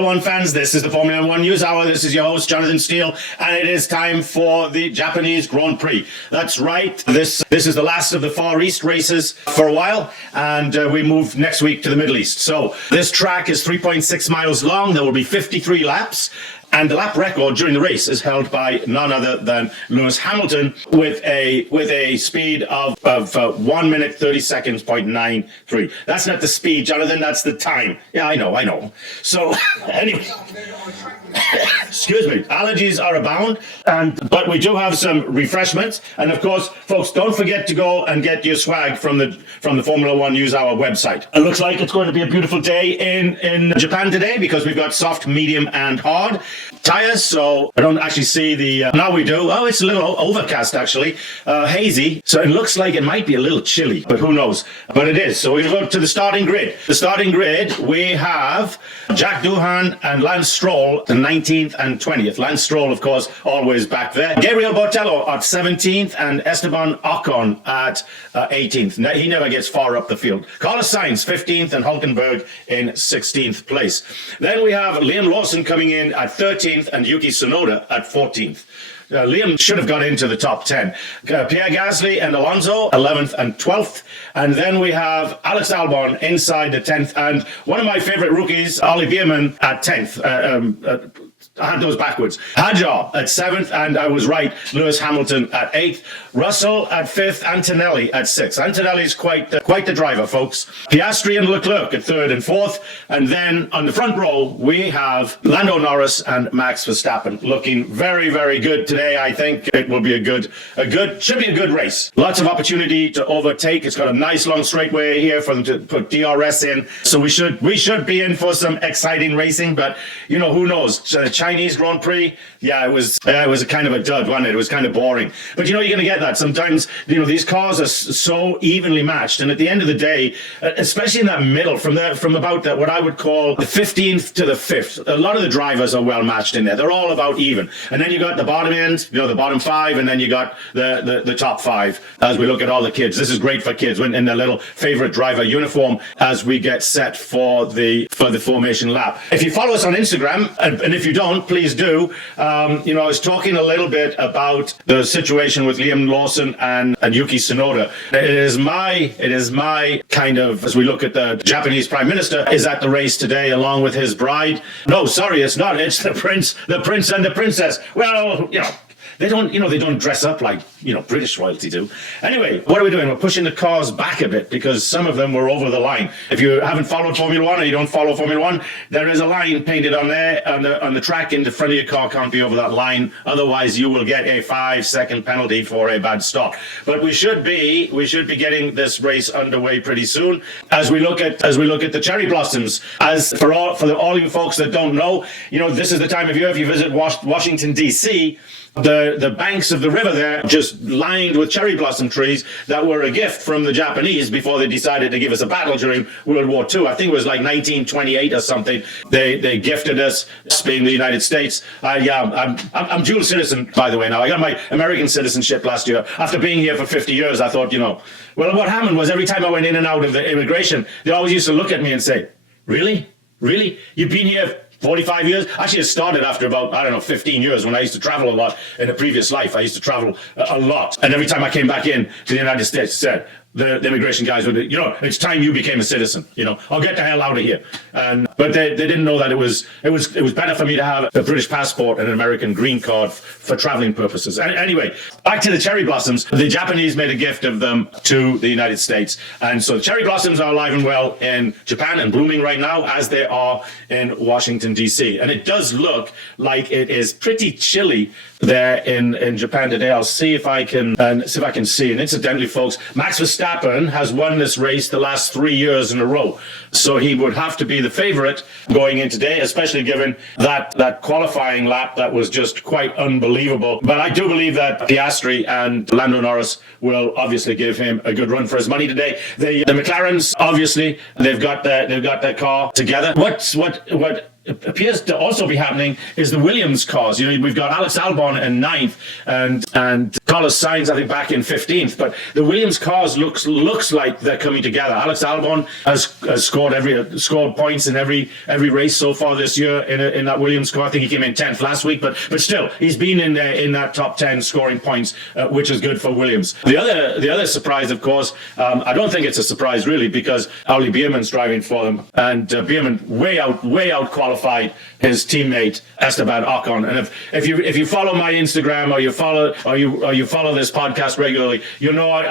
Formula One fans, this is the Formula One News Hour. This is your host, Jonathan Steele, and it is time for the Japanese Grand Prix. That's right. This is the last of the Far East races for a while, and we move next week to the Middle East. So this track is 3.6 miles long. There will be 53 laps. And the lap record during the race is held by none other than Lewis Hamilton with a speed of 1 minute 30 seconds, 0.93. That's not the speed, Jonathan. That's the time. Yeah, I know. So anyway, excuse me. Allergies are abound, but we do have some refreshments. And of course, folks, don't forget to go and get your swag from the Formula One News Hour website. It looks like it's going to be a beautiful day in Japan today because we've got soft, medium, and hard tires, so I don't actually see the now we do. Oh, it's a little overcast actually, hazy, so it looks like it might be a little chilly, but who knows. But it is. So we go to the starting grid. The starting grid, we have Jack Doohan and Lance Stroll the 19th and 20th. Lance Stroll, of course, always back there. Gabriel Bortello at 17th and Esteban Ocon at 18th. He never gets far up the field. Carlos Sainz 15th and Hulkenberg in 16th place. Then we have Liam Lawson coming in at 13th and Yuki Tsunoda at 14th. Liam should have got into the top 10. Pierre Gasly and Alonso, 11th and 12th. And then we have Alex Albon inside the 10th. And one of my favorite rookies, Ollie Bierman, at 10th. I had those backwards. Hadjar at 7th, and I was right. Lewis Hamilton at 8th. Russell at 5th. Antonelli at 6th. Antonelli's quite the driver, folks. Piastri and Leclerc at 3rd and 4th. And then on the front row, we have Lando Norris and Max Verstappen looking very, very good today. I think it will be should be a good race. Lots of opportunity to overtake. It's got a nice long straightaway here for them to put DRS in. So we should be in for some exciting racing, but who knows? Chinese Grand Prix, it was a kind of a dud, wasn't it? It was kind of boring. But you're going to get that. Sometimes, these cars are so evenly matched. And at the end of the day, especially in that middle, from about what I would call the 15th to the 5th, a lot of the drivers are well matched in there. They're all about even. And then you got the bottom end, the bottom 5, and then you got the top 5 as we look at all the kids. This is great for kids in their little favorite driver uniform as we get set for the formation lap. If you follow us on Instagram, and if you don't, please do. I was talking a little bit about the situation with Liam Lawson and Yuki Tsunoda. It is my kind of, as we look at the Japanese Prime Minister, is at the race today along with his bride. No, sorry, it's not. It's the prince and the princess. Well, they don't dress up like, British royalty do. Anyway, what are we doing? We're pushing the cars back a bit because some of them were over the line. If you haven't followed Formula One or you don't follow Formula One, there is a line painted on there on the track in the front of your car. Can't be over that line. Otherwise, you will get a 5-second penalty for a bad stop. But we should be getting this race underway pretty soon as we look at the cherry blossoms. As for all you folks that don't know, this is the time of year if you visit Washington D.C. The banks of the river there just lined with cherry blossom trees that were a gift from the Japanese before they decided to give us a battle during World War II. I think it was like 1928 or something. They gifted us, being the United States. I'm dual citizen, by the way, now. I got my American citizenship last year. After being here for 50 years, I thought, well, what happened was every time I went in and out of the immigration, they always used to look at me and say, Really? You've been here 45 years? Actually, it started after about, 15 years when I used to travel a lot in a previous life. I used to travel a lot. And every time I came back in to the United States, said, the immigration guys would, it's time you became a citizen, I'll get the hell out of here. But they didn't know that it was better for me to have a British passport and an American green card for traveling purposes. Anyway, back to the cherry blossoms. The Japanese made a gift of them to the United States. And so the cherry blossoms are alive and well in Japan and blooming right now as they are in Washington, D.C. And it does look like it is pretty chilly there in Japan today. I'll see if I can see. And incidentally, folks, Max Verstappen has won this race the last 3 years in a row. So he would have to be the favorite going in today, especially given that qualifying lap that was just quite unbelievable. But I do believe that Piastri and Lando Norris will obviously give him a good run for his money today. The McLarens, obviously, they've got their car together. What appears to also be happening is the Williams cars. We've got Alex Albon in 9th and Carlos Sainz, I think, back in 15th. But the Williams cars looks like they're coming together. Alex Albon has scored points in every race so far this year in that Williams car. I think he came in 10th last week, but still, he's been in there in that top 10 scoring points, which is good for Williams. The other surprise, of course, I don't think it's a surprise really, because Ollie Beerman's driving for them, and Beerman way out qualified his teammate Esteban Ocon. And if you follow my Instagram or you follow this podcast regularly,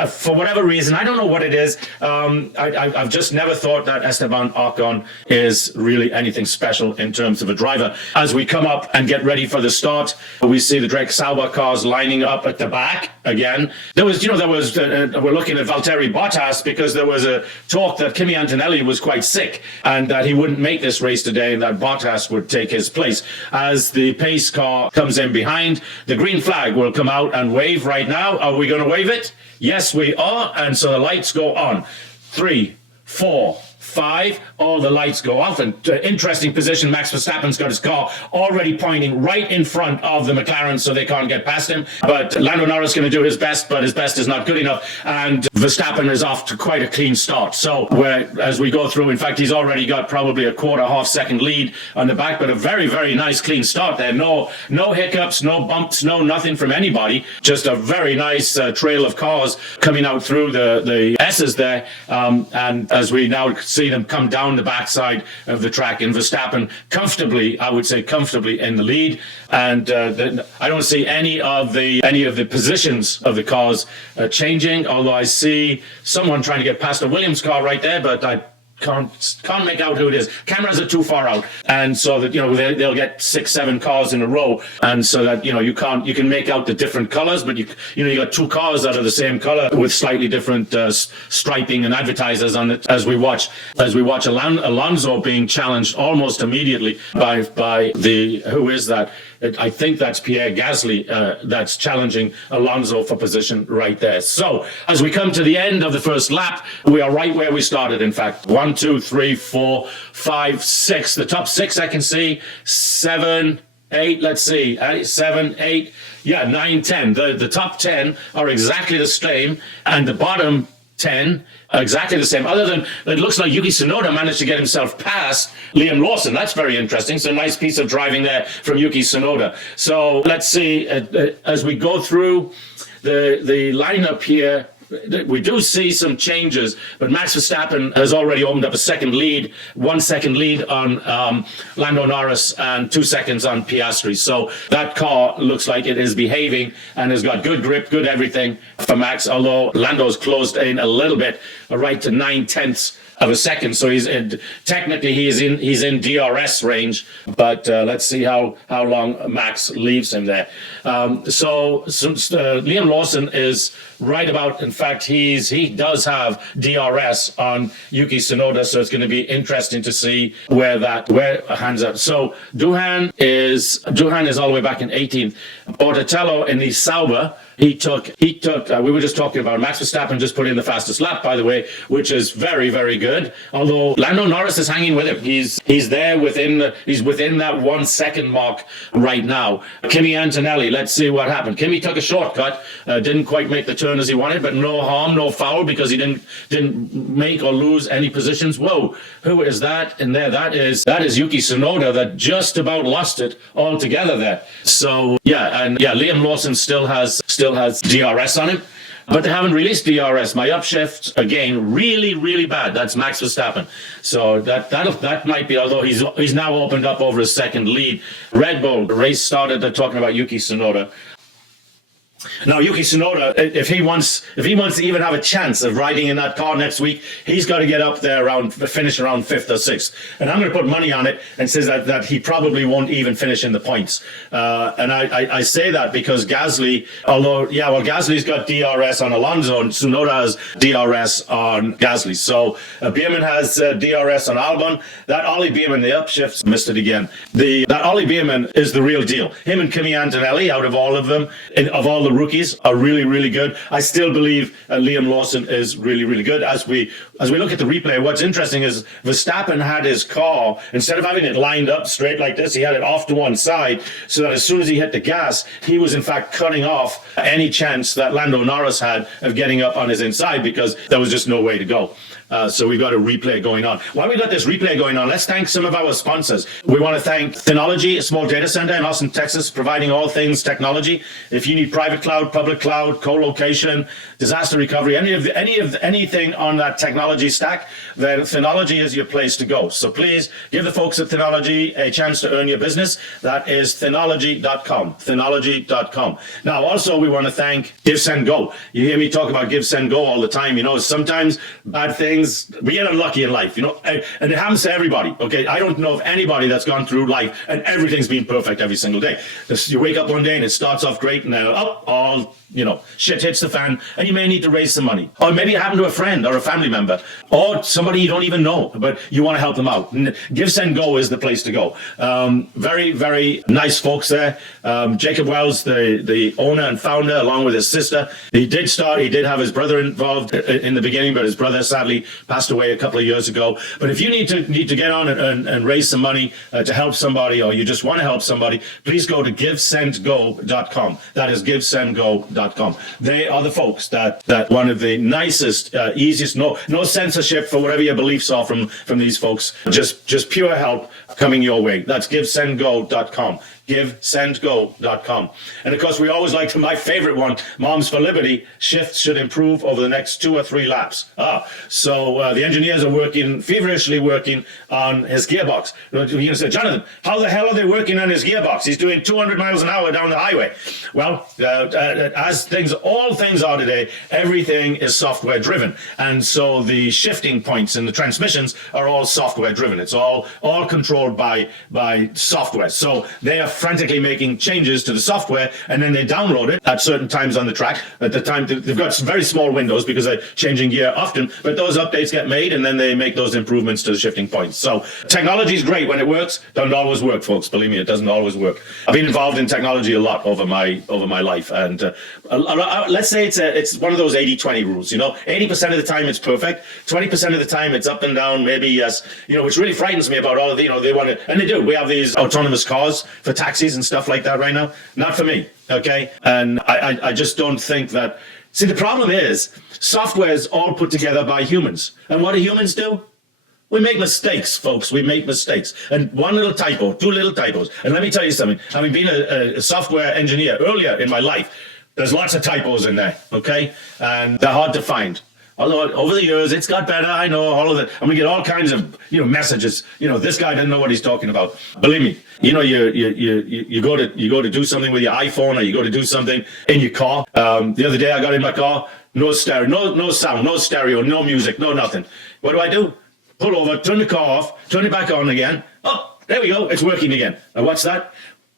for whatever reason, I don't know what it is, I've just never thought that Esteban Ocon is really anything special in terms of a driver. As we come up and get ready for the start, we see the Drake Sauber cars lining up at the back again. We're looking at Valtteri Bottas, because there was a talk that Kimi Antonelli was quite sick and that he wouldn't make this race today, and that Bottas would take his place. As the pace car comes in behind, the green flag will come out and wave right now. Are we going to wave it? Yes, we are. And so the lights go on. 3, 4, 5, all the lights go off. And interesting position, Max Verstappen's got his car already pointing right in front of the McLaren, so they can't get past him. But Lando Norris is going to do his best, but his best is not good enough. And Verstappen is off to quite a clean start. So as we go through, in fact, he's already got probably a half second lead on the back, but a very, very nice clean start there. No hiccups, no bumps, no nothing from anybody. Just a very nice trail of cars coming out through the S's there. And as we now see them come down the backside of the track, and Verstappen comfortably in the lead. And I don't see any of the positions of the cars changing, although I see someone trying to get past a Williams car right there, but I can't make out who it is. Cameras are too far out, and so that they'll get 6-7 cars in a row, and so that you can make out the different colors, but you got 2 cars that are the same color with slightly different striping and advertisers on it. As we watch Alonso being challenged almost immediately by who is that? I think that's Pierre Gasly that's challenging Alonso for position right there. So as we come to the end of the first lap, we are right where we started. In fact, 1, 2, 3, 4, 5, 6. The top 6 I can see. 7, 8. Let's see. 7, 8. Yeah, 9, 10. The top 10 are exactly the same, and the bottom 10 exactly the same, other than it looks like Yuki Tsunoda managed to get himself past Liam Lawson. That's very interesting. It's a nice piece of driving there from Yuki Tsunoda. So let's see, as we go through the lineup here, we do see some changes, but Max Verstappen has already opened up a 1 second lead on Lando Norris and 2 seconds on Piastri. So that car looks like it is behaving and has got good grip, good everything for Max, although Lando's closed in a little bit, right to 9/10 of a second. So technically he's in DRS range, but let's see how long Max leaves him there. So Liam Lawson is right about, in fact, he does have DRS on Yuki Tsunoda, so it's going to be interesting to see where hands up. So Duhan is all the way back in 18th. Bortatello in the Sauber, he took, we were just talking about Max Verstappen just put in the fastest lap, by the way, which is very, very good. Although Lando Norris is hanging with him. He's there he's within that 1 second mark right now. Kimi Antonelli, let's see what happened. Kimi took a shortcut, didn't quite make the turn as he wanted, but no harm, no foul, because he didn't make or lose any positions. Whoa, who is that in there? That is Yuki Tsunoda that just about lost it altogether there. So Liam Lawson still has DRS on him, but they haven't released DRS. My upshift, again, really, really bad. That's Max Verstappen. So that might be, although he's now opened up over a second lead. Red Bull, the race started, they're talking about Yuki Tsunoda. Now, Yuki Tsunoda, if he wants to even have a chance of riding in that car next week, he's got to get up there finish around 5th or 6th. And I'm going to put money on it and says that he probably won't even finish in the points. And I say that because Gasly, Gasly's got DRS on Alonso and Tsunoda has DRS on Gasly. So Beerman has DRS on Albon. That Ollie Beerman, the upshifts, missed it again. That Ollie Beerman is the real deal. Him and Kimi Antonelli, out of all of them, of all the rookies, are really, really good. I still believe Liam Lawson is really, really good. As we as we look at the replay, what's interesting is Verstappen had his car, instead of having it lined up straight like this, he had it off to one side, so that as soon as he hit the gas, he was in fact cutting off any chance that Lando Norris had of getting up on his inside, because there was just no way to go. So we've got a replay going on. While we've got this replay going on, let's thank some of our sponsors. We want to thank Synology, a small data center in Austin, Texas, providing all things technology. If you need private cloud, public cloud, co-location, disaster recovery, anything on that technology stack, then Synology is your place to go. So please give the folks at Synology a chance to earn your business. That is Synology.com. Synology.com. Now, also, we want to thank Give, Send, Go. You hear me talk about Give, Send, Go all the time. You know, sometimes bad things, we get unlucky in life, you know, and it happens to everybody. Okay, I don't know of anybody that's gone through life and everything's been perfect every single day. You wake up one day and it starts off great, and then all shit hits the fan, and you may need to raise some money, or maybe it happened to a friend or a family member or somebody you don't even know, but you want to help them out. Give, Send, Go is the place to go. Very, very nice folks there. Jacob Wells, the owner and founder, along with his sister. He did have his brother involved in the beginning, but his brother sadly passed away a couple of years ago. But if you need to get on and raise some money to help somebody, or you just want to help somebody, please go to GiveSendGo.com. That is GiveSendGo.com. They are the folks that one of the nicest, easiest, no censorship for whatever your beliefs are from these folks. Just pure help coming your way. That's GiveSendGo.com. GiveSendGo.com. And of course, we always like my favorite one, Moms for Liberty. Shifts should improve over the next 2 or 3 laps. So the engineers are feverishly working on his gearbox. You're going to say, Jonathan, how the hell are they working on his gearbox? He's doing 200 miles an hour down the highway. Well, all things are today, everything is software driven. And so the shifting points in the transmissions are all software driven. It's all controlled by software. So they are frantically making changes to the software, and then they download it at certain times on the track. At the time, they've got some very small windows because they're changing gear often, but those updates get made, and then they make those improvements to the shifting points. So technology is great when it works. Doesn't always work, folks. Believe me, it doesn't always work. I've been involved in technology a lot over my life, and let's say it's one of those 80-20 rules. 80% of the time it's perfect, 20% of the time it's up and down, maybe yes. Which really frightens me about all of the. They want to, and they do. We have these autonomous cars for taxis and stuff like that right now. Not for me, okay? And I just don't think that. See, the problem is software is all put together by humans. And what do humans do? We make mistakes, folks. We make mistakes. And one little typo, 2 little typos. And let me tell you something. Having been a software engineer earlier in my life, there's lots of typos in there, okay? And they're hard to find. Although over the years, it's got better. I know all of that. And we get all kinds of, messages. This guy doesn't know what he's talking about. Believe me, you go to do something with your iPhone, or you go to do something in your car. The other day I got in my car, no stereo, no sound, no stereo, no music, no nothing. What do? Pull over, turn the car off, turn it back on again. Oh, there we go. It's working again. And what's that?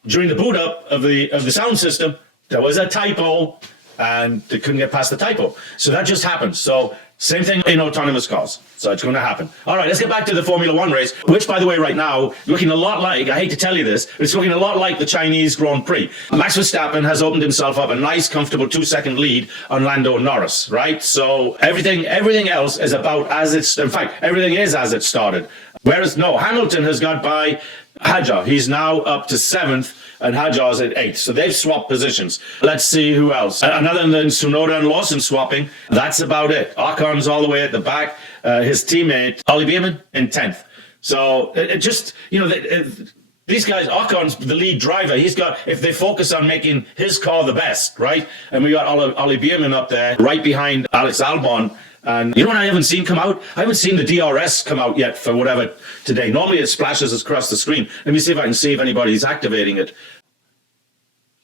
During the boot up of the sound system, there was a typo. And they couldn't get past the typo. So that just happened. So same thing in autonomous cars. So it's going to happen. All right, let's get back to the Formula One race, which, by the way, right now, looking a lot like, I hate to tell you this, but it's looking a lot like the Chinese Grand Prix. Max Verstappen has opened himself up a nice, comfortable 2-second lead on Lando Norris, right? So everything else is about in fact, everything is as it started. Whereas, Hamilton has got by Hadjar. He's now up to 7th. And Hadjar's at 8th. So they've swapped positions. Let's see who else. And other than Tsunoda and Lawson swapping, that's about it. Ocon's all the way at the back. His teammate, Ollie Beerman, in 10th. So it just, these guys, Ocon's the lead driver. He's got, if they focus on making his car the best, right? And we got Ollie Beerman up there, right behind Alex Albon. And you know what I haven't seen come out? I haven't seen the DRS come out yet for whatever today. Normally it splashes across the screen. Let me see if I can see if anybody's activating it.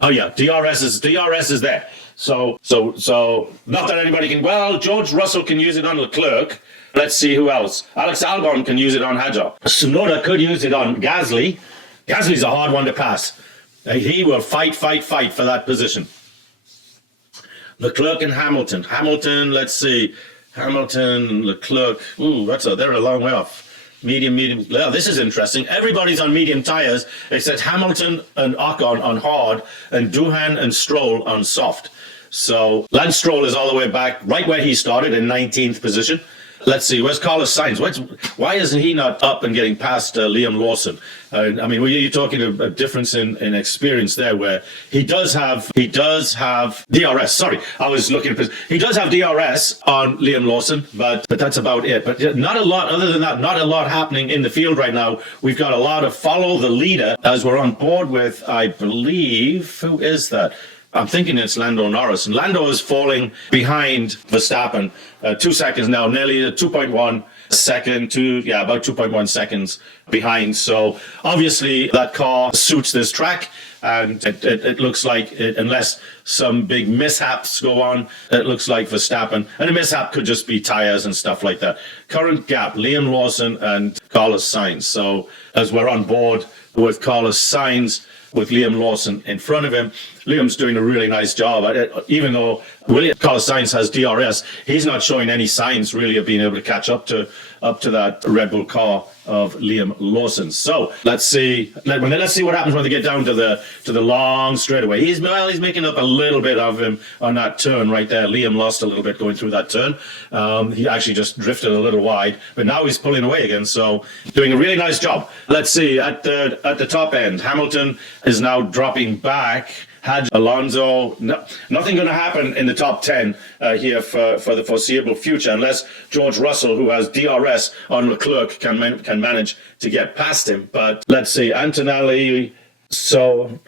Oh yeah, DRS is there. So not that anybody can. Well, George Russell can use it on Leclerc. Let's see who else. Alex Albon can use it on Hadjar. Tsunoda could use it on Gasly. Gasly's a hard one to pass. He will fight for that position. Leclerc and Hamilton. Let's see. Hamilton, Leclerc. Ooh, they're a long way off. Medium. Yeah, this is interesting. Everybody's on medium tires except Hamilton and Ocon on hard, and Doohan and Stroll on soft. So Lance Stroll is all the way back, right where he started, in 19th position. let's see, where's Carlos Sainz? Why isn't he not up and getting past Liam Lawson? I mean, you're talking a difference in experience there, where he does have DRS. Sorry, I was looking at he does have DRS on Liam Lawson, but that's about it. But not a lot. Other than that, not a lot happening in the field right now. We've got a lot of follow the leader as we're on board with, I believe, who is that? I'm thinking it's Lando Norris, and Lando is falling behind Verstappen 2 seconds now, nearly 2.1 second to about 2.1 seconds behind. So obviously that car suits this track, and it looks like unless some big mishaps go on, it looks like Verstappen, and a mishap could just be tires and stuff like that. Current gap, Liam Lawson and Carlos Sainz. So as we're on board with Carlos Sainz, with Liam Lawson in front of him, Liam's doing a really nice job. Even though Carlos Sainz has DRS, he's not showing any signs really of being able to catch up to that Red Bull car of Liam Lawson. So let's see what happens when they get down to the long straightaway. He's making up a little bit of him on that turn right there. Liam lost a little bit going through that turn. He actually just drifted a little wide, but now he's pulling away again. So doing a really nice job. Let's see at the top end, Hamilton is now dropping back. Had Alonso, nothing going to happen in the top 10 here for the foreseeable future, unless George Russell, who has DRS on Leclerc, can manage to get past him. But let's see, Antonelli. So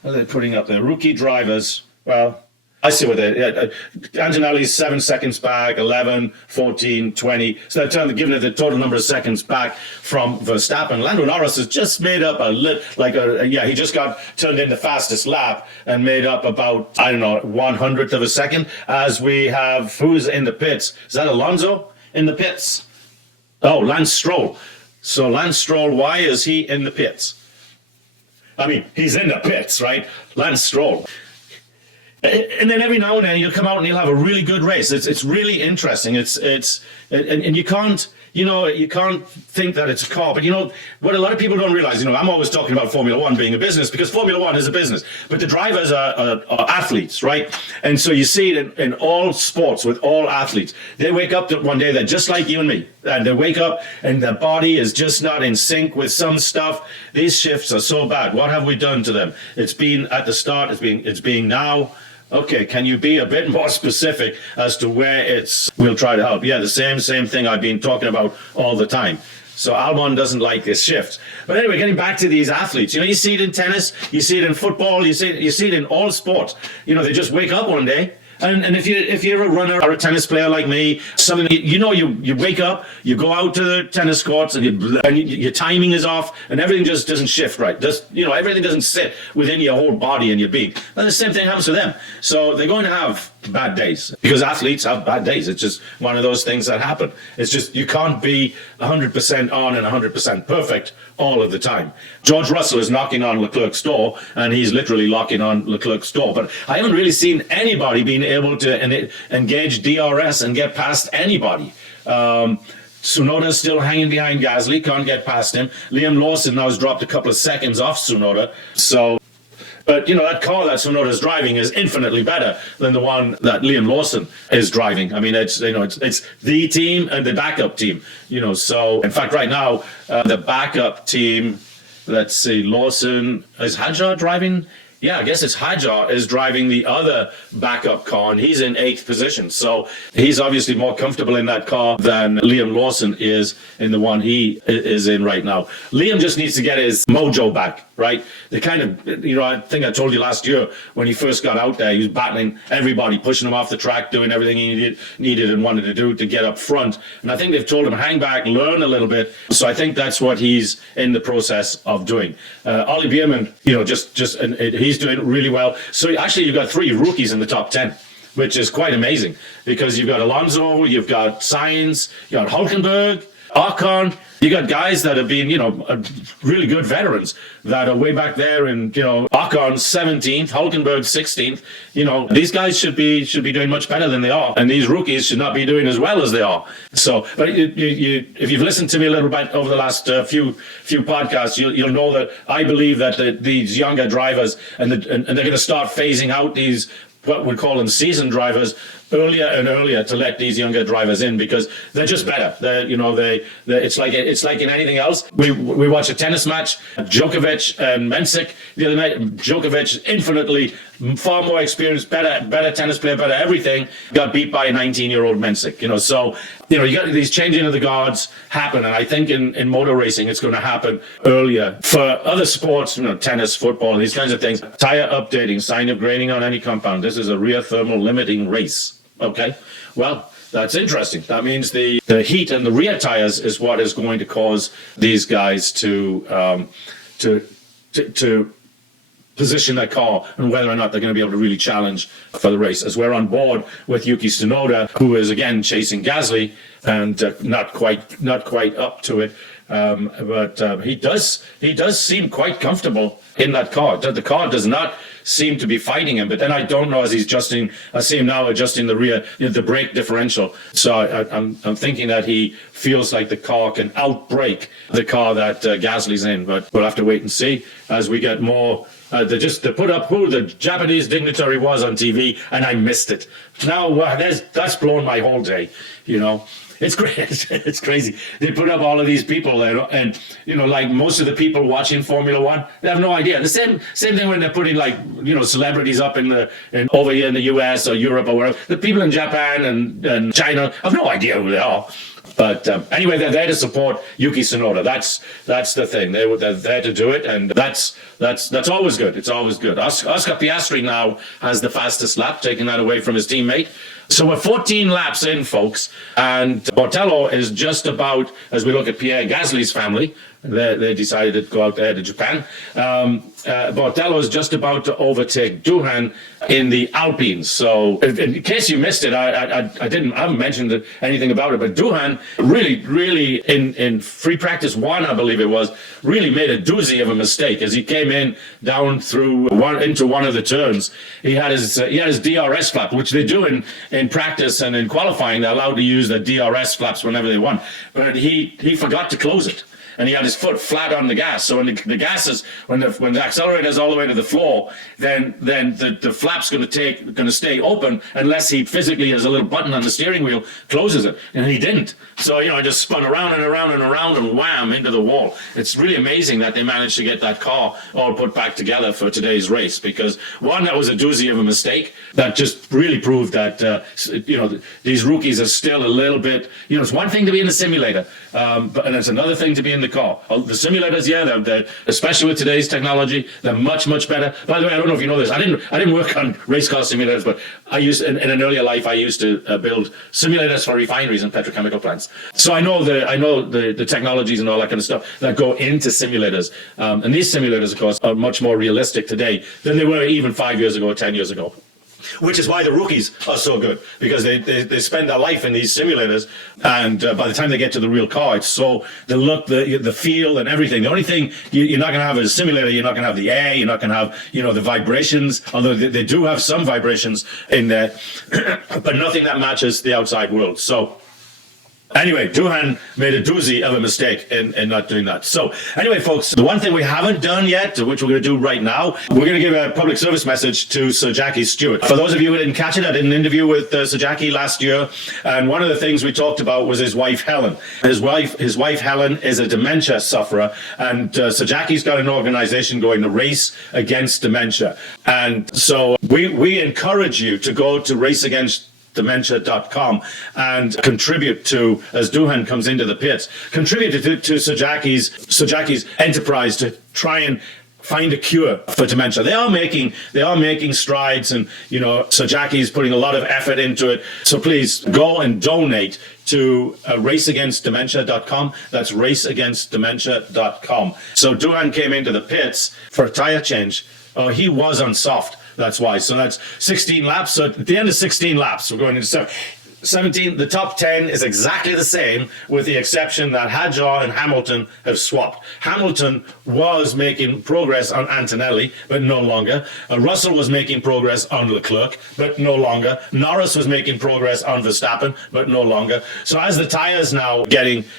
what are they putting up there? Rookie drivers. Well, I see what they're... Antonelli's 7 seconds back, 11, 14, 20. So they're giving it the total number of seconds back from Verstappen. Lando Norris has just made up he just got turned in the fastest lap and made up about, 1/100th of a second. As we have, who's in the pits? Is that Alonso in the pits? Oh, Lance Stroll. So Lance Stroll, why is he in the pits? I mean, he's in the pits, right? Lance Stroll. And then every now and then he'll come out and he'll have a really good race. It's really interesting. And you can't think that it's a car. But what a lot of people don't realize, I'm always talking about Formula One being a business, because Formula One is a business. But the drivers are athletes, right? And so you see it in all sports with all athletes. They wake up one day, they're just like you and me. And they wake up and their body is just not in sync with some stuff. These shifts are so bad. What have we done to them? It's been at the start, it's being now. Okay, can you be a bit more specific as to where we'll try to help? Yeah, the same thing I've been talking about all the time. So Albon doesn't like this shift. But anyway, getting back to these athletes, you see it in tennis, you see it in football, you see it in all sports. They just wake up one day. And if you're a runner or a tennis player like me, you wake up, you go out to the tennis courts, and your timing is off, and everything just doesn't shift right. Everything doesn't sit within your whole body and your being. And the same thing happens to them. So they're going to have bad days, because athletes have bad days. It's just one of those things that happen. It's just you can't be 100% on and 100% perfect all of the time. George Russell is knocking on Leclerc's door, and he's literally locking on Leclerc's door. But I haven't really seen anybody being able to engage DRS and get past anybody. Tsunoda's still hanging behind Gasly, can't get past him. Liam Lawson now has dropped a couple of seconds off Tsunoda. But that car that Tsunoda's driving is infinitely better than the one that Liam Lawson is driving. I mean, it's the team and the backup team. So in fact, right now the backup team. Let's see, Lawson is Hadjar driving. Yeah, I guess it's Hadjar is driving the other backup car, and he's in 8th position. So he's obviously more comfortable in that car than Liam Lawson is in the one he is in right now. Liam just needs to get his mojo back, right? The kind of, I think I told you last year when he first got out there, he was battling everybody, pushing him off the track, doing everything he needed and wanted to do to get up front. And I think they've told him, hang back, learn a little bit. So I think that's what he's in the process of doing. Ollie Bierman, he's doing really well. So actually you've got 3 rookies in the top 10, which is quite amazing, because you've got Alonso, you've got Sainz, you've got Hülkenberg, Ocon. You got guys that have been, really good veterans that are way back there, and Ocon 17th, Hülkenberg 16th. These guys should be doing much better than they are, and these rookies should not be doing as well as they are. So, but if you've listened to me a little bit over the last few podcasts, you'll know that I believe that these younger drivers and they're going to start phasing out these what we call them seasoned drivers earlier and earlier to let these younger drivers in, because they're just better. It's like in anything else. We watched a tennis match, Djokovic and Mensik the other night. Djokovic, infinitely far more experienced, better tennis player, better everything, got beat by a 19-year-old Mensik. So you got these changing of the guards happen, and I think in motor racing it's going to happen earlier. For other sports, tennis, football, these kinds of things, tire updating, sign of graining on any compound. This is a rear thermal limiting race. Okay, well, that's interesting. That means the heat in the rear tires is what is going to cause these guys to position their car and whether or not they're going to be able to really challenge for the race. As we're on board with Yuki Tsunoda, who is again chasing Gasly and not quite up to it, but he does seem quite comfortable in that car. The car does not seem to be fighting him, but then I don't know, as I see him now adjusting the rear, the brake differential. So I'm thinking that he feels like the car can outbrake the car that Gasly's in, but we'll have to wait and see as we get more. They put up who the Japanese dignitary was on TV, and I missed it. Now that's blown my whole day. It's great. It's crazy. They put up all of these people, and like most of the people watching Formula One, they have no idea. The same thing when they're putting celebrities up over here in the US or Europe or wherever. The people in Japan and China have no idea who they are. But anyway, they're there to support Yuki Tsunoda. That's the thing. They're there to do it, and that's always good. It's always good. Oscar Piastri now has the fastest lap, taking that away from his teammate. So we're 14 laps in, folks, and Bortello is just about, as we look at Pierre Gasly's family, they decided to go out there to Japan. Bortello is just about to overtake Duhan in the Alpines. So in case you missed it, I haven't mentioned anything about it, but Duhan really in free practice 1, I believe it was, really made a doozy of a mistake as he came in down through into one of the turns. He had his DRS flap, which they do in practice and in qualifying. They're allowed to use the DRS flaps whenever they want, but he forgot to close it. And he had his foot flat on the gas. So when the gas is, when the accelerator is all the way to the floor, then the flap's going to stay open unless he physically has a little button on the steering wheel, closes it, and he didn't. So I just spun around and around and around and wham into the wall. It's really amazing that they managed to get that car all put back together for today's race, because one, that was a doozy of a mistake that just really proved that these rookies are still a little bit. It's one thing to be in the simulator, and it's another thing to be in the car. The simulators, they're especially with today's technology, they're much better. By the way, I don't know if you know this. I didn't work on race car simulators, but I used in an earlier life. I used to build simulators for refineries and petrochemical plants. So I know the technologies and all that kind of stuff that go into simulators. And these simulators, of course, are much more realistic today than they were even 5 years ago or 10 years ago. Which is why the rookies are so good, because they spend their life in these simulators, and by the time they get to the real car, it's so the look, the feel, and everything. The only thing you're not going to have is a simulator. You're not going to have the air. You're not going to have the vibrations. Although they do have some vibrations in there, but nothing that matches the outside world. So. Anyway, Duhan made a doozy of a mistake in not doing that. So anyway, folks, the one thing we haven't done yet, which we're going to do right now, we're going to give a public service message to Sir Jackie Stewart. For those of you who didn't catch it, I did an interview with Sir Jackie last year, and one of the things we talked about was his wife, Helen. His wife, Helen, is a dementia sufferer, and Sir Jackie's got an organization going to Race Against Dementia. And so we encourage you to go to raceagainstdementia.com and contribute to, as Duhan comes into the pits, contribute to Sir Jackie's enterprise to try and find a cure for dementia. They are making strides, and Sir Jackie's putting a lot of effort into it. So please go and donate to raceagainstdementia.com. That's raceagainstdementia.com. So Duhan came into the pits for a tire change. Oh, he was on soft. That's why. So that's 16 laps. So at the end of 16 laps, we're going into 17. The top 10 is exactly the same, with the exception that Hadjar and Hamilton have swapped. Hamilton was making progress on Antonelli, but no longer. Russell was making progress on Leclerc, but no longer. Norris was making progress on Verstappen, but no longer. So as the tires now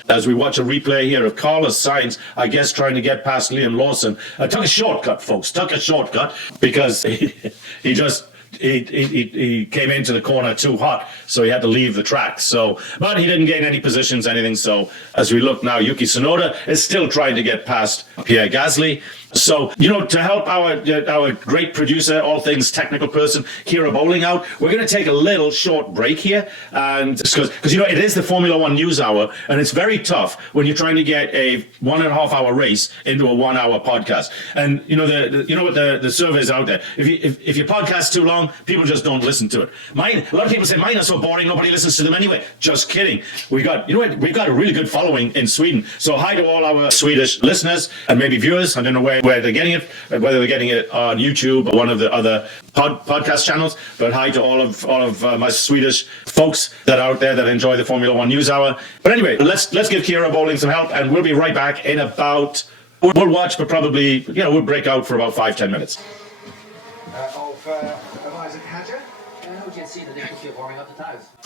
as we watch a replay here of Carlos Sainz, I guess trying to get past Liam Lawson, took a shortcut, folks. Took a shortcut because he just he came into the corner too hot, so he had to leave the track. So, but he didn't gain any positions, anything. So as we look now, Yuki Tsunoda is still trying to get past Pierre Gasly. So, to help our great producer, all things technical person, Kira Bowling out, we're going to take a little short break here. And because it is the Formula One News Hour, and it's very tough when you're trying to get a 1.5 hour race into a 1 hour podcast. And what the surveys out there. If your podcast's too long, people just don't listen to it. A lot of people say mine are so boring, nobody listens to them anyway. Just kidding. We've got a really good following in Sweden. So hi to all our Swedish listeners and maybe viewers. I don't know where they're getting it, whether they're getting it on YouTube or one of the other podcast channels. But hi to all of my Swedish folks that are out there that enjoy the Formula One News Hour. But anyway, let's give Kira Bowling some help, and we'll be right back in about. We'll watch, but probably we'll break out for about 5-10 minutes.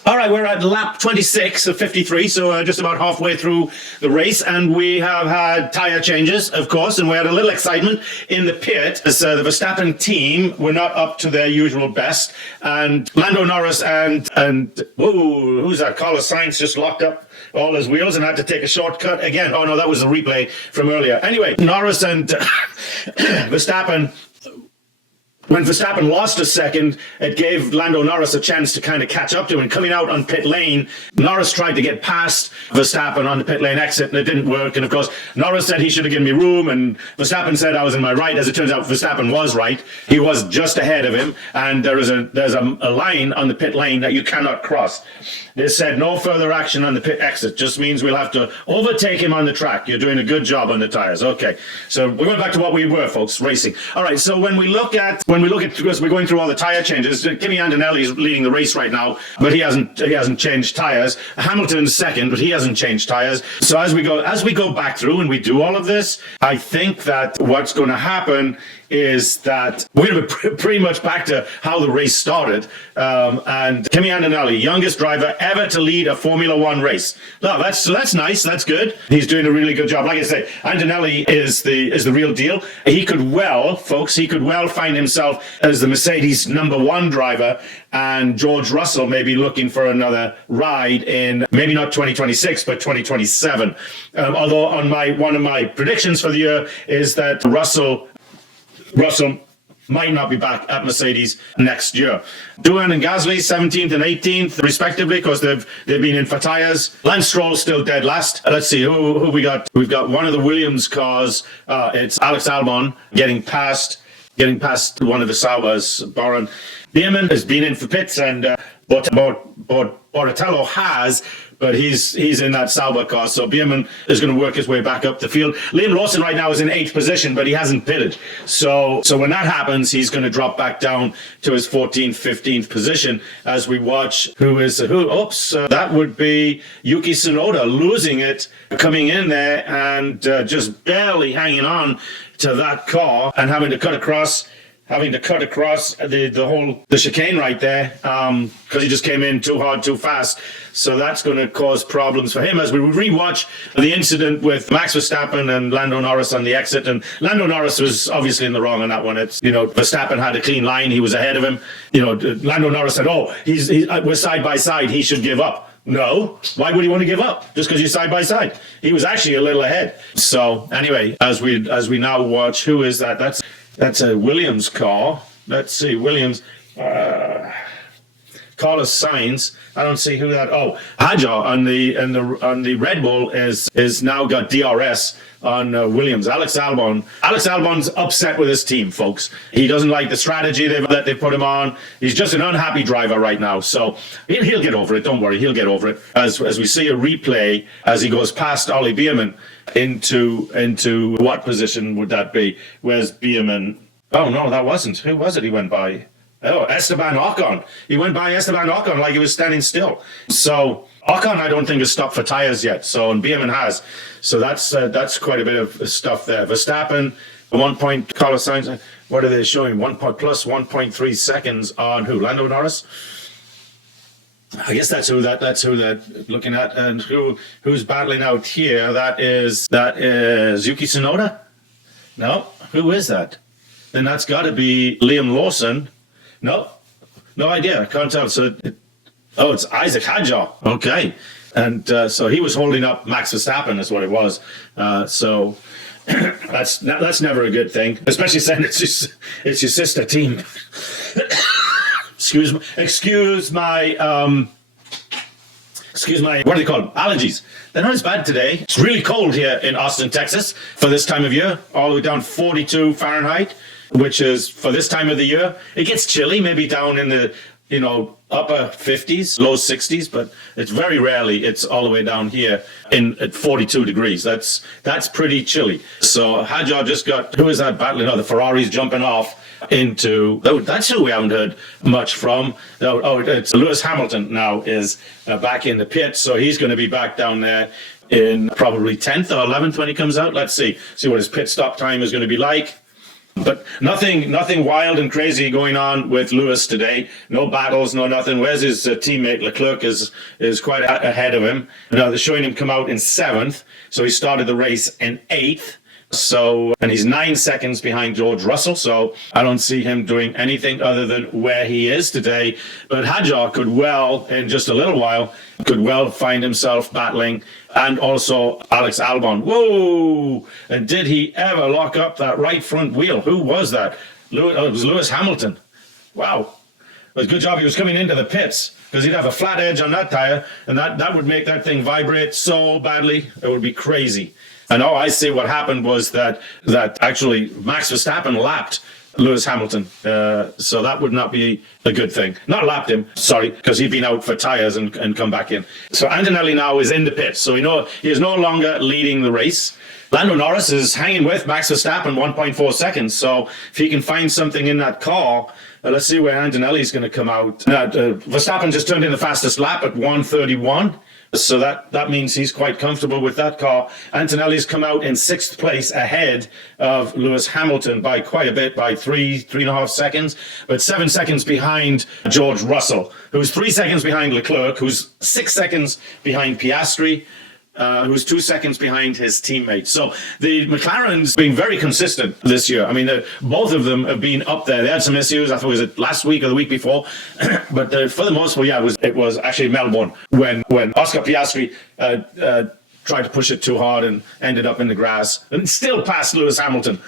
All right, we're at lap 26 of 53, so just about halfway through the race, and we have had tyre changes, of course, and we had a little excitement in the pit as the Verstappen team were not up to their usual best, and Lando Norris and who's that? Carlos Sainz just locked up all his wheels and had to take a shortcut again. Oh no, that was the replay from earlier. Anyway, Norris and Verstappen. When Verstappen lost a second, it gave Lando Norris a chance to kind of catch up to him. And coming out on pit lane, Norris tried to get past Verstappen on the pit lane exit, and it didn't work. And of course, Norris said he should have given me room, and Verstappen said I was in my right. As it turns out, Verstappen was right. He was just ahead of him, and there's a line on the pit lane that you cannot cross. They said no further action on the pit exit. Just means we'll have to overtake him on the track. You're doing a good job on the tires. Okay, so we're going back to what we were, folks, racing. All right, so when we look at because we're going through all the tire changes, Kimi Antonelli is leading the race right now, but he hasn't changed tires. Hamilton's second, but he hasn't changed tires. So as we go back through and we do all of this, I think that what's going to happen is that we're going to be pretty much back to how the race started. And Kimi Antonelli, youngest driver ever to lead a Formula One race. No, that's nice. That's good. He's doing a really good job. Like I say, Antonelli is the real deal. He could well find himself as the Mercedes #1 driver, and George Russell may be looking for another ride in maybe not 2026, but 2027. Although one of my predictions for the year is that Russell might not be back at Mercedes next year. Doohan and Gasly, 17th and 18th, respectively, because they've been in for tyres. Lance Stroll still dead last. Let's see who we got. We've got one of the Williams cars. It's Alex Albon getting past one of the Saubers. Baron Bierman has been in for pits, and Boratello has. But he's in that Sauber car, so Bierman is going to work his way back up the field. Liam Lawson right now is in 8th position, but he hasn't pitted. So when that happens, he's going to drop back down to his 14th, 15th position as we watch who. That would be Yuki Tsunoda losing it, coming in there and just barely hanging on to that car and having to cut across the chicane right there because he just came in too hard, too fast. So that's going to cause problems for him as we rewatch the incident with Max Verstappen and Lando Norris on the exit. And Lando Norris was obviously in the wrong on that one. It's, Verstappen had a clean line. He was ahead of him. Lando Norris said, we're side by side. He should give up. No, why would he want to give up? Just because you're side by side. He was actually a little ahead. So anyway, as we now watch, who is that? That's a Williams car. Let's see, Williams. Carlos Sainz. I don't see who that. Oh, Hajar on the Red Bull is now got DRS on Williams. Alex Albon's upset with his team, folks. He doesn't like the strategy that they put him on. He's just an unhappy driver right now. So he'll get over it. Don't worry, he'll get over it. As we see a replay as he goes past Ollie Bierman into what position would that be? Where's Bierman? Oh no, that wasn't. Who was it? He went by. Oh, Esteban Ocon. He went by Esteban Ocon like he was standing still. So Ocon, I don't think has stopped for tires yet. And Bierman has. So that's quite a bit of stuff there. Verstappen, 1 point. Carlos Sainz. What are they showing? 1 point plus 1.3 seconds on who? Lando Norris. I guess that's who they're looking at, and who's battling out here. That is Yuki Tsunoda. No, who is that? Then that's got to be Liam Lawson. No, No idea. I can't tell. So, it's Isaac Hadjar. Okay. And so he was holding up Max Verstappen, is what it was. So that's never a good thing, especially saying it's your sister team. Excuse my what do they call them? Allergies. They're not as bad today. It's really cold here in Austin, Texas for this time of year, all the way down 42 Fahrenheit, which is for this time of the year. It gets chilly, maybe down in the upper 50s, low 60s, but it's very rarely it's all the way down here at 42 degrees. That's pretty chilly. So Hadjar just got, who is that battling? Oh, the Ferrari's jumping off into, that's who we haven't heard much from. It's Lewis Hamilton now is back in the pit, so he's going to be back down there in probably 10th or 11th when he comes out. Let's see what his pit stop time is going to be like. But nothing wild and crazy going on with Lewis today. No battles, no nothing. Where's his teammate Leclerc is quite ahead of him. Now they're showing him come out in 7th, so he started the race in 8th. So, and he's 9 seconds behind George Russell, so I don't see him doing anything other than where he is today. But Hadjar could well, in just a little while, find himself battling, and also Alex Albon. Whoa! And did he ever lock up that right front wheel? Who was that? It was Lewis Hamilton. Wow. It was a good job he was coming into the pits, because he'd have a flat edge on that tire, and that would make that thing vibrate so badly, it would be crazy. And I see what happened was that actually Max Verstappen lapped Lewis Hamilton. So that would not be a good thing. Not lapped him, sorry, because he'd been out for tires and come back in. So Antonelli now is in the pit. So he is no longer leading the race. Lando Norris is hanging with Max Verstappen 1.4 seconds. So if he can find something in that car, let's see where Antonelli's going to come out. Verstappen just turned in the fastest lap at 1:31. So that means he's quite comfortable with that car. Antonelli's come out in 6th place ahead of Lewis Hamilton by quite a bit, by 3.5 seconds, but 7 seconds behind George Russell, who's 3 seconds behind Leclerc, who's 6 seconds behind Piastri, who's 2 seconds behind his teammates. So the McLaren's been very consistent this year. I mean, both of them have been up there. They had some issues. I thought it was last week or the week before, but for the most part, it was actually Melbourne when Oscar Piastri tried to push it too hard and ended up in the grass and still passed Lewis Hamilton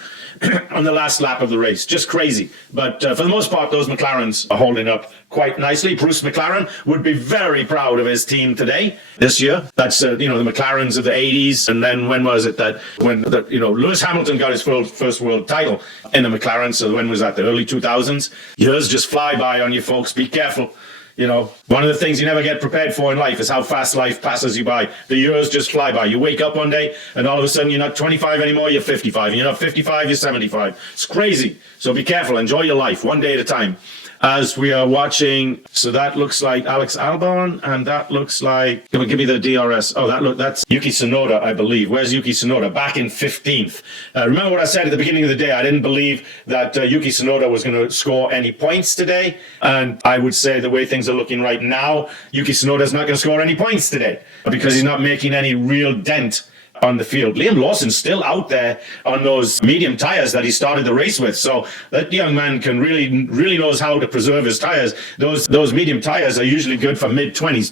on the last lap of the race. Just crazy. But for the most part, those McLarens are holding up quite nicely. Bruce McLaren would be very proud of his team today, this year. That's, the McLarens of the 80s. And then when was it when Lewis Hamilton got his first world title in the McLaren. So when was that? The early 2000s. Years just fly by on you folks. Be careful. One of the things you never get prepared for in life is how fast life passes you by. The years just fly by. You wake up one day and all of a sudden you're not 25 anymore, you're 55. And you're not 55, you're 75. It's crazy. So be careful. Enjoy your life one day at a time. As we are watching, so that looks like Alex Albon, and that looks like, give me the DRS. Oh, that's Yuki Tsunoda, I believe. Where's Yuki Tsunoda? Back in 15th. Remember what I said at the beginning of the day? I didn't believe that Yuki Tsunoda was going to score any points today. And I would say the way things are looking right now, Yuki Tsunoda is not going to score any points today because he's not making any real dent on the field. Liam Lawson's still out there on those medium tires that he started the race with. So that young man can really knows how to preserve his tires. Those medium tires are usually good for mid-20s,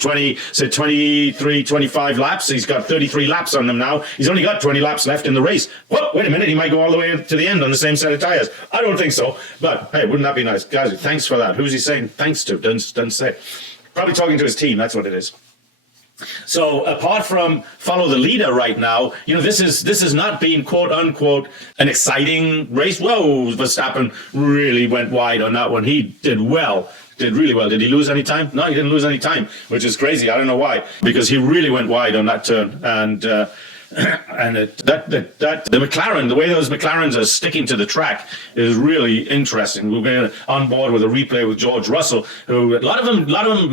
23, 25 laps. He's got 33 laps on them now. He's only got 20 laps left in the race. Whoa, wait a minute, he might go all the way to the end on the same set of tires. I don't think so. But hey, wouldn't that be nice? Guys, thanks for that. Who's he saying thanks to? Doesn't say. Probably talking to his team, that's what it is. So apart from follow the leader right now, this has not been quote unquote an exciting race. Whoa, Verstappen really went wide on that one. He did really well. Did he lose any time? No, he didn't lose any time, which is crazy. I don't know why, because he really went wide on that turn. And the McLaren, the way those McLarens are sticking to the track is really interesting. We're going on board with a replay with George Russell, who a lot of them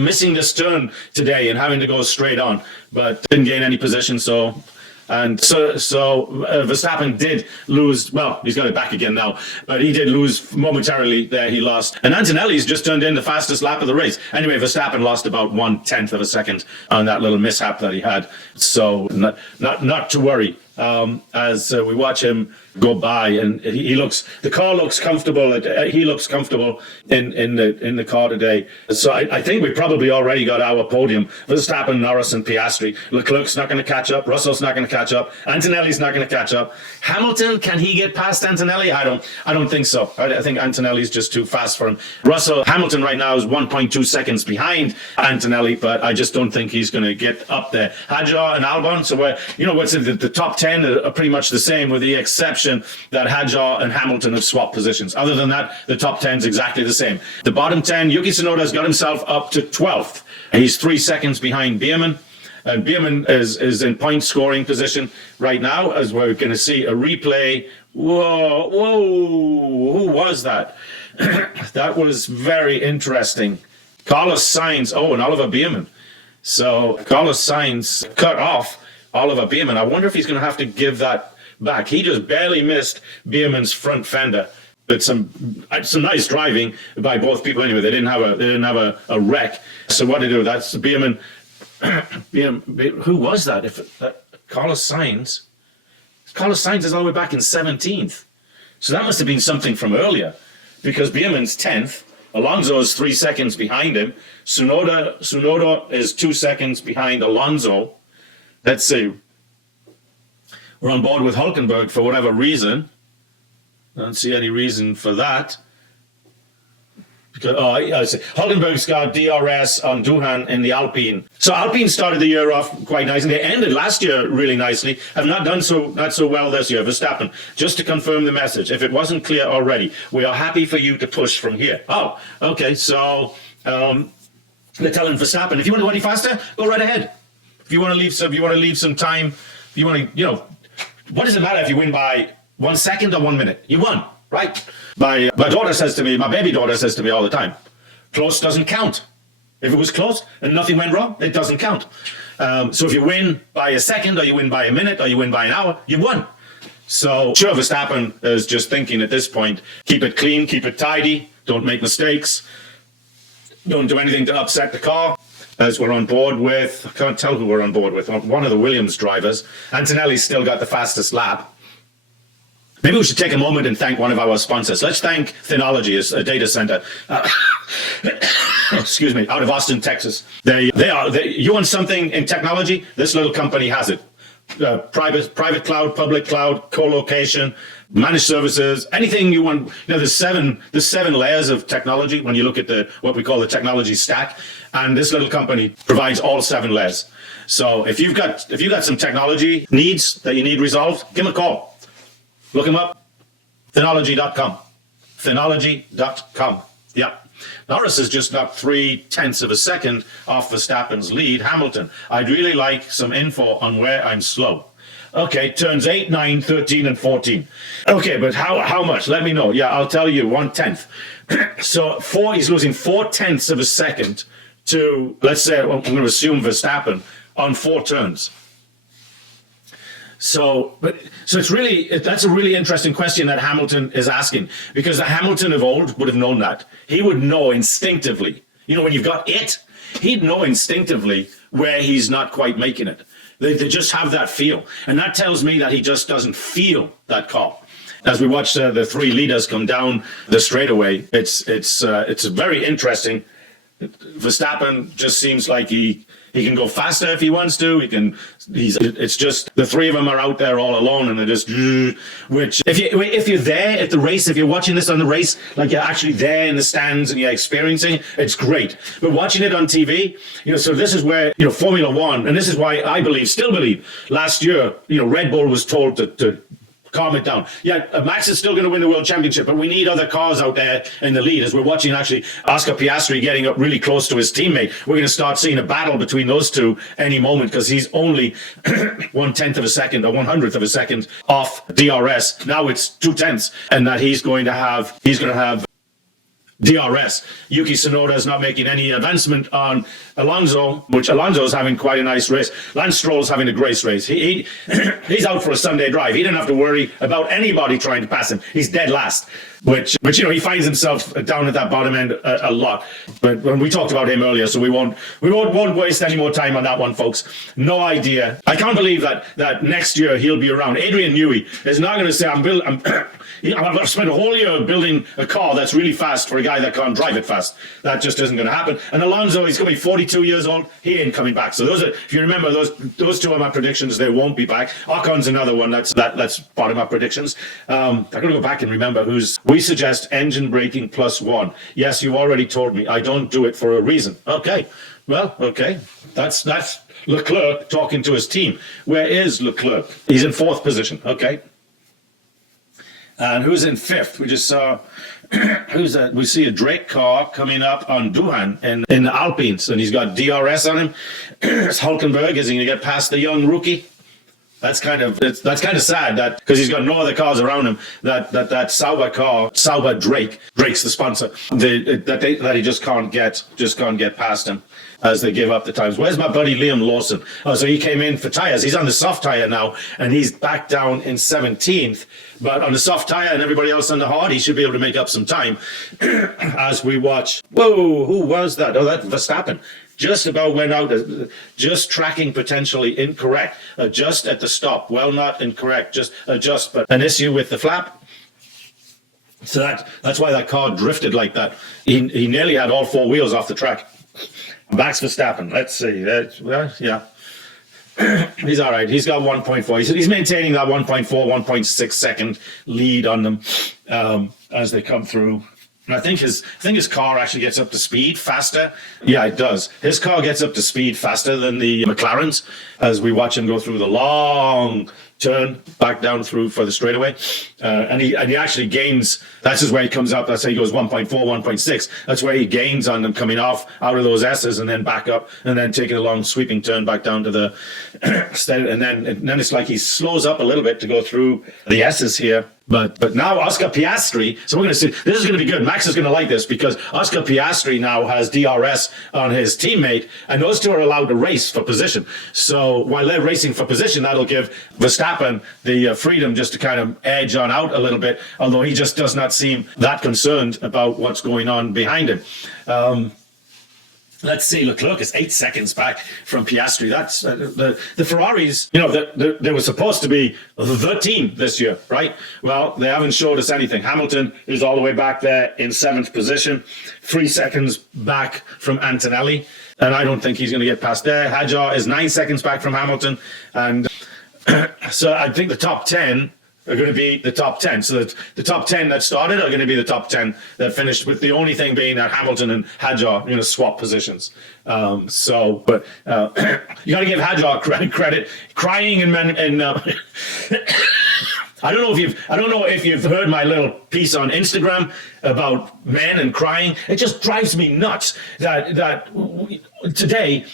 missing this turn today and having to go straight on, but didn't gain any position. So Verstappen did lose. Well, he's got it back again now, but he did lose momentarily there. He lost. And Antonelli's just turned in the fastest lap of the race. Anyway, Verstappen lost about 1/10 of a second on that little mishap that he had. So not to worry as we watch him go by, and the car looks comfortable. He looks comfortable in the car today. So I think we probably already got our podium. Verstappen, Norris, and Piastri. Leclerc's not going to catch up. Russell's not going to catch up. Antonelli's not going to catch up. Hamilton, can he get past Antonelli? I don't think so. I think Antonelli's just too fast for him. Hamilton right now is 1.2 seconds behind Antonelli, but I just don't think he's going to get up there. Hadjar and Albon. So what's in the top 10 are pretty much the same, with the exception that Hadjar and Hamilton have swapped positions. Other than that, the top 10 is exactly the same. The bottom 10, Yuki Tsunoda's got himself up to 12th. He's 3 seconds behind Bierman. And Bierman is in point scoring position right now, as we're going to see a replay. Whoa, who was that? That was very interesting. Carlos Sainz, and Oliver Bierman. So Carlos Sainz cut off Oliver Bierman. I wonder if he's going to have to give that back. He just barely missed Bierman's front fender. But some nice driving by both people anyway. They didn't have a wreck. So what to do? That's Bierman. Who was that? Carlos Sainz. Carlos Sainz is all the way back in 17th. So that must have been something from earlier, because Bierman's 10th. Alonso is 3 seconds behind him. Tsunoda is 2 seconds behind Alonso. Let's see. We're on board with Hulkenberg for whatever reason. I don't see any reason for that. Because Hulkenberg's got DRS on Duhan in the Alpine. So Alpine started the year off quite nicely. They ended last year really nicely. Have not done not so well this year. Verstappen, just to confirm the message, if it wasn't clear already, we are happy for you to push from here. Oh, okay. So they're telling Verstappen, if you want to go any faster, go right ahead. If you want to leave some time, if you want to, what does it matter if you win by 1 second or 1 minute? You won, right? My baby daughter says to me all the time, close doesn't count. If it was close and nothing went wrong, it doesn't count. So if you win by a second, or you win by a minute, or you win by an hour, you won. So sure, Verstappen is just thinking at this point, keep it clean, keep it tidy, don't make mistakes, don't do anything to upset the car. As we're on board with, I can't tell who we're on board with, one of the Williams drivers. Antonelli's still got the fastest lap. Maybe we should take a moment and thank one of our sponsors. Let's thank Thenology, a data center, excuse me, out of Austin, Texas. You want something in technology? This little company has it. Private cloud, public cloud, co-location, managed services, anything you want. There's seven layers of technology when you look at what we call the technology stack, and this little company provides all 7 layers. So if you've got some technology needs that you need resolved, give them a call. Look them up. Thenology.com. Thenology.com. Yeah. Norris has just knocked 0.3 of a second off Verstappen's lead. Hamilton, I'd really like some info on where I'm slow. Okay, turns 8, 9, 13, and 14. Okay, but how much? Let me know. Yeah, I'll tell you, 1/10. So he's losing 0.4 of a second to, let's say, I'm going to assume Verstappen on 4 turns. So it's really, that's a really interesting question that Hamilton is asking, because the Hamilton of old would have known that. He would know instinctively. When you've got he'd know instinctively where he's not quite making it. They just have that feel. And that tells me that he just doesn't feel that car. As we watch the 3 leaders come down the straightaway, it's very interesting. Verstappen just seems like he can go faster if he wants to. It's just the 3 of them are out there all alone, and they're just, which if you're there at the race, if you're watching this on the race, like you're actually there in the stands and you're experiencing it, it's great. But watching it on TV, so this is where, Formula One, and this is why I still believe, last year, Red Bull was told to calm it down. Yeah, Max is still going to win the world championship, but we need other cars out there in the lead. As we're watching actually Oscar Piastri getting up really close to his teammate, we're going to start seeing a battle between those two any moment, because he's only 1/10 of a second or 100th of a second off DRS. Now it's 2/10, and that he's going to have DRS. Yuki Tsunoda is not making any advancement on Alonso, which Alonso is having quite a nice race. Lance Stroll is having a great race. He's out for a Sunday drive. He didn't have to worry about anybody trying to pass him. He's dead last, which he finds himself down at that bottom end a lot. But when we talked about him earlier, so we won't waste any more time on that one, folks. No idea. I can't believe that next year he'll be around. Adrian Newey is not going to say, I've spent a whole year building a car that's really fast for a guy that can't drive it fast. That just isn't going to happen. And Alonso, he's going to be 42 years old. He ain't coming back. So if you remember, those two are my predictions. They won't be back. Ocon's another one. That's part of my predictions. I'm going to go back and remember we suggest engine braking +1. Yes, you already told me. I don't do it for a reason. Okay. Well, okay. That's Leclerc talking to his team. Where is Leclerc? He's in 4th position. Okay. And who's in 5th? We just saw who's that? We see a Drake car coming up on Duhan in the Alpines, and he's got DRS on him. It's Hulkenberg. Is he going to get past the young rookie? That's kind of sad that because he's got no other cars around him. That Sauber car, Sauber Drake's the sponsor. That he just can't get past him as they give up the times. Where's my buddy Liam Lawson? Oh, so he came in for tires. He's on the soft tire now, and he's back down in 17th. But on the soft tire and everybody else on the hard, he should be able to make up some time as we watch. Whoa, who was that? Oh, that Verstappen. Just about went out, just tracking potentially incorrect. Adjust at the stop. Well, not incorrect, just adjust. But an issue with the flap. So that's why that car drifted like that. He nearly had all 4 wheels off the track. Max Verstappen, let's see. Yeah. He's all right. He's got 1.4. He's maintaining that 1.4, 1.6 second lead on them as they come through. And I think his car actually gets up to speed faster. Yeah, it does. His car gets up to speed faster than the McLaren's as we watch him go through the long turn back down through for the straightaway. And he actually gains. That's where he comes up. That's how he goes 1.4, 1.6. That's where he gains on them coming off out of those S's and then back up and then taking a long sweeping turn back down to the and then it's like he slows up a little bit to go through the S's here. But now Oscar Piastri, so we're going to see, this is going to be good. Max is going to like this because Oscar Piastri now has DRS on his teammate, and those two are allowed to race for position. So while they're racing for position, that'll give Verstappen the freedom just to kind of edge on out a little bit, although he just does not seem that concerned about what's going on behind him. Let's see, Leclerc is 8 seconds back from Piastri. That's the Ferraris, they were supposed to be the team this year, right? Well, they haven't showed us anything. Hamilton is all the way back there in 7th position, 3 seconds back from Antonelli, and I don't think he's going to get past there. Hadjar is 9 seconds back from Hamilton, and so I think the top 10 are going to be the top 10. So the top 10 that started are going to be the top 10 that finished, with the only thing being that Hamilton and Hadjar are going to swap positions. But you got to give Hadjar credit. Crying and I don't know if you've heard my little piece on Instagram about men and crying. It just drives me nuts that today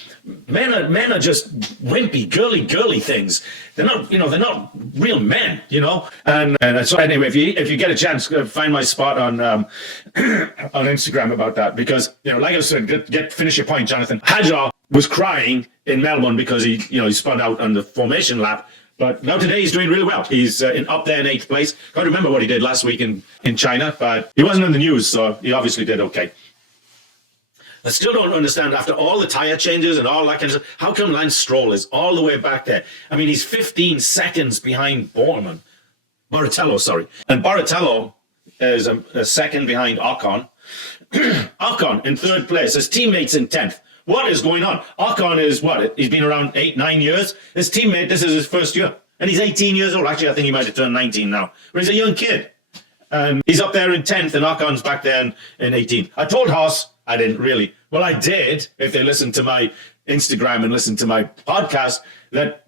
men are just wimpy, girly things. They're not real men, And so anyway, if you get a chance, find my spot on Instagram about that, because like I said, finish your point, Jonathan. Hadjar was crying in Melbourne because he spun out on the formation lap. But now today he's doing really well. He's up there in 8th place. Can't remember what he did last week in China, but he wasn't in the news, so he obviously did okay. I still don't understand, after all the tire changes and all that kind of stuff, how come Lance Stroll is all the way back there? I mean, he's 15 seconds behind Barrichello, sorry. And Barrichello is a second behind Ocon. Ocon in 3rd place. His teammates in 10th. What is going on? Ocon is he's been around 8-9 years. His teammate, this is his first year. And he's 18 years old. Actually, I think he might have turned 19 now. But he's a young kid. And he's up there in 10th, and Ocon's back there in 18th. I told Haas, I didn't really. Well, I did, if they listen to my Instagram and listen to my podcast, that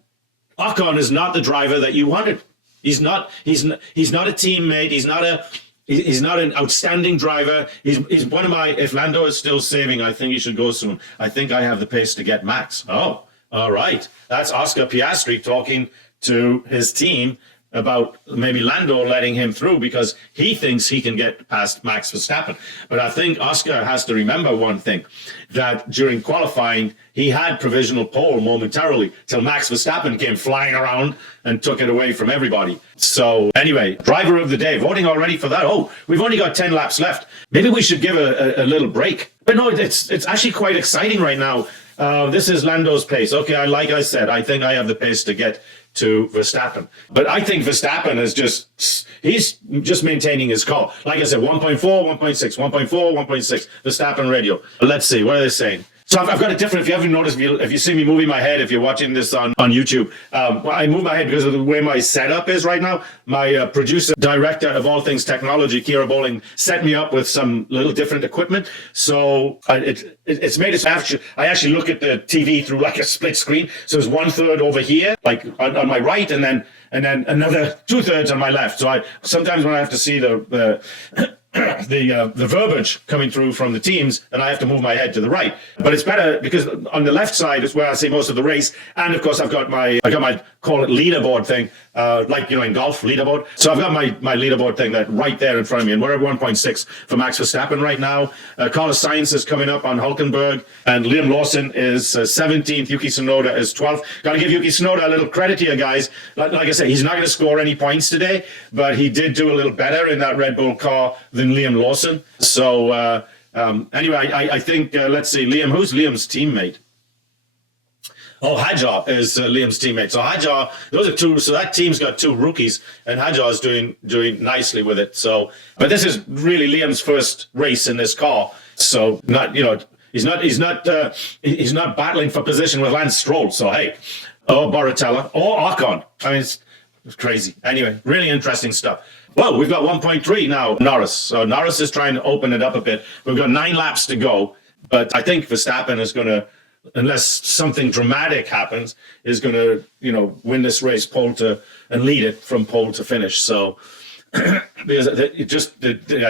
Ocon is not the driver that you wanted. He's not a teammate. He's not an outstanding driver. He's one of my, if Lando is still saving, I think he should go soon. I think I have the pace to get Max. Oh, all right. That's Oscar Piastri talking to his team about maybe Lando letting him through because he thinks he can get past Max Verstappen. But I think Oscar has to remember one thing, that during qualifying, he had provisional pole momentarily till Max Verstappen came flying around and took it away from everybody. So anyway, driver of the day, voting already for that. Oh, we've only got 10 laps left. Maybe we should give a little break. But no, it's actually quite exciting right now. This is Lando's pace. Okay, like I said, I think I have the pace to get to Verstappen. But I think Verstappen he's just maintaining his call. Like I said, 1.4, 1.6, 1.4, 1.6, Verstappen radio. Let's see, what are they saying? So I've got a different, if you haven't noticed, if you see me moving my head, if you're watching this on YouTube, I move my head because of the way my setup is right now. My producer, director of all things technology, Kira Bowling, set me up with some little different equipment. So it's made it, I actually look at the TV through like a split screen. So there's 1/3 over here, like on my right, and then another 2/3 on my left. So sometimes when I have to see the verbiage coming through from the teams, and I have to move my head to the right. But it's better because on the left side is where I see most of the race, and of course I got my call it leaderboard thing, like in golf leaderboard. So I've got my leaderboard thing that right there in front of me, and we're at 1.6 for Max Verstappen right now. Carlos Sainz is coming up on Hulkenberg, and Liam Lawson is 17th. Yuki Tsunoda is 12th. Got to give Yuki Tsunoda a little credit here, guys. Like I said, he's not going to score any points today, but he did do a little better in that Red Bull car than Liam Lawson. So anyway, I think, let's see, who's Liam's teammate? Oh, Hadjar is Liam's teammate. So Hadjar, those are two. So that team's got two rookies, and Hadjar is doing nicely with it. So, but this is really Liam's first race in this car. So he's not battling for position with Lance Stroll. So hey, or Baratella or Ocon. I mean, it's crazy. Anyway, really interesting stuff. Well, we've got 1.3 now, Norris. So Norris is trying to open it up a bit. We've got 9 laps to go, but I think Verstappen is going to, unless something dramatic happens, is going to, win this race and lead it from pole to finish. So because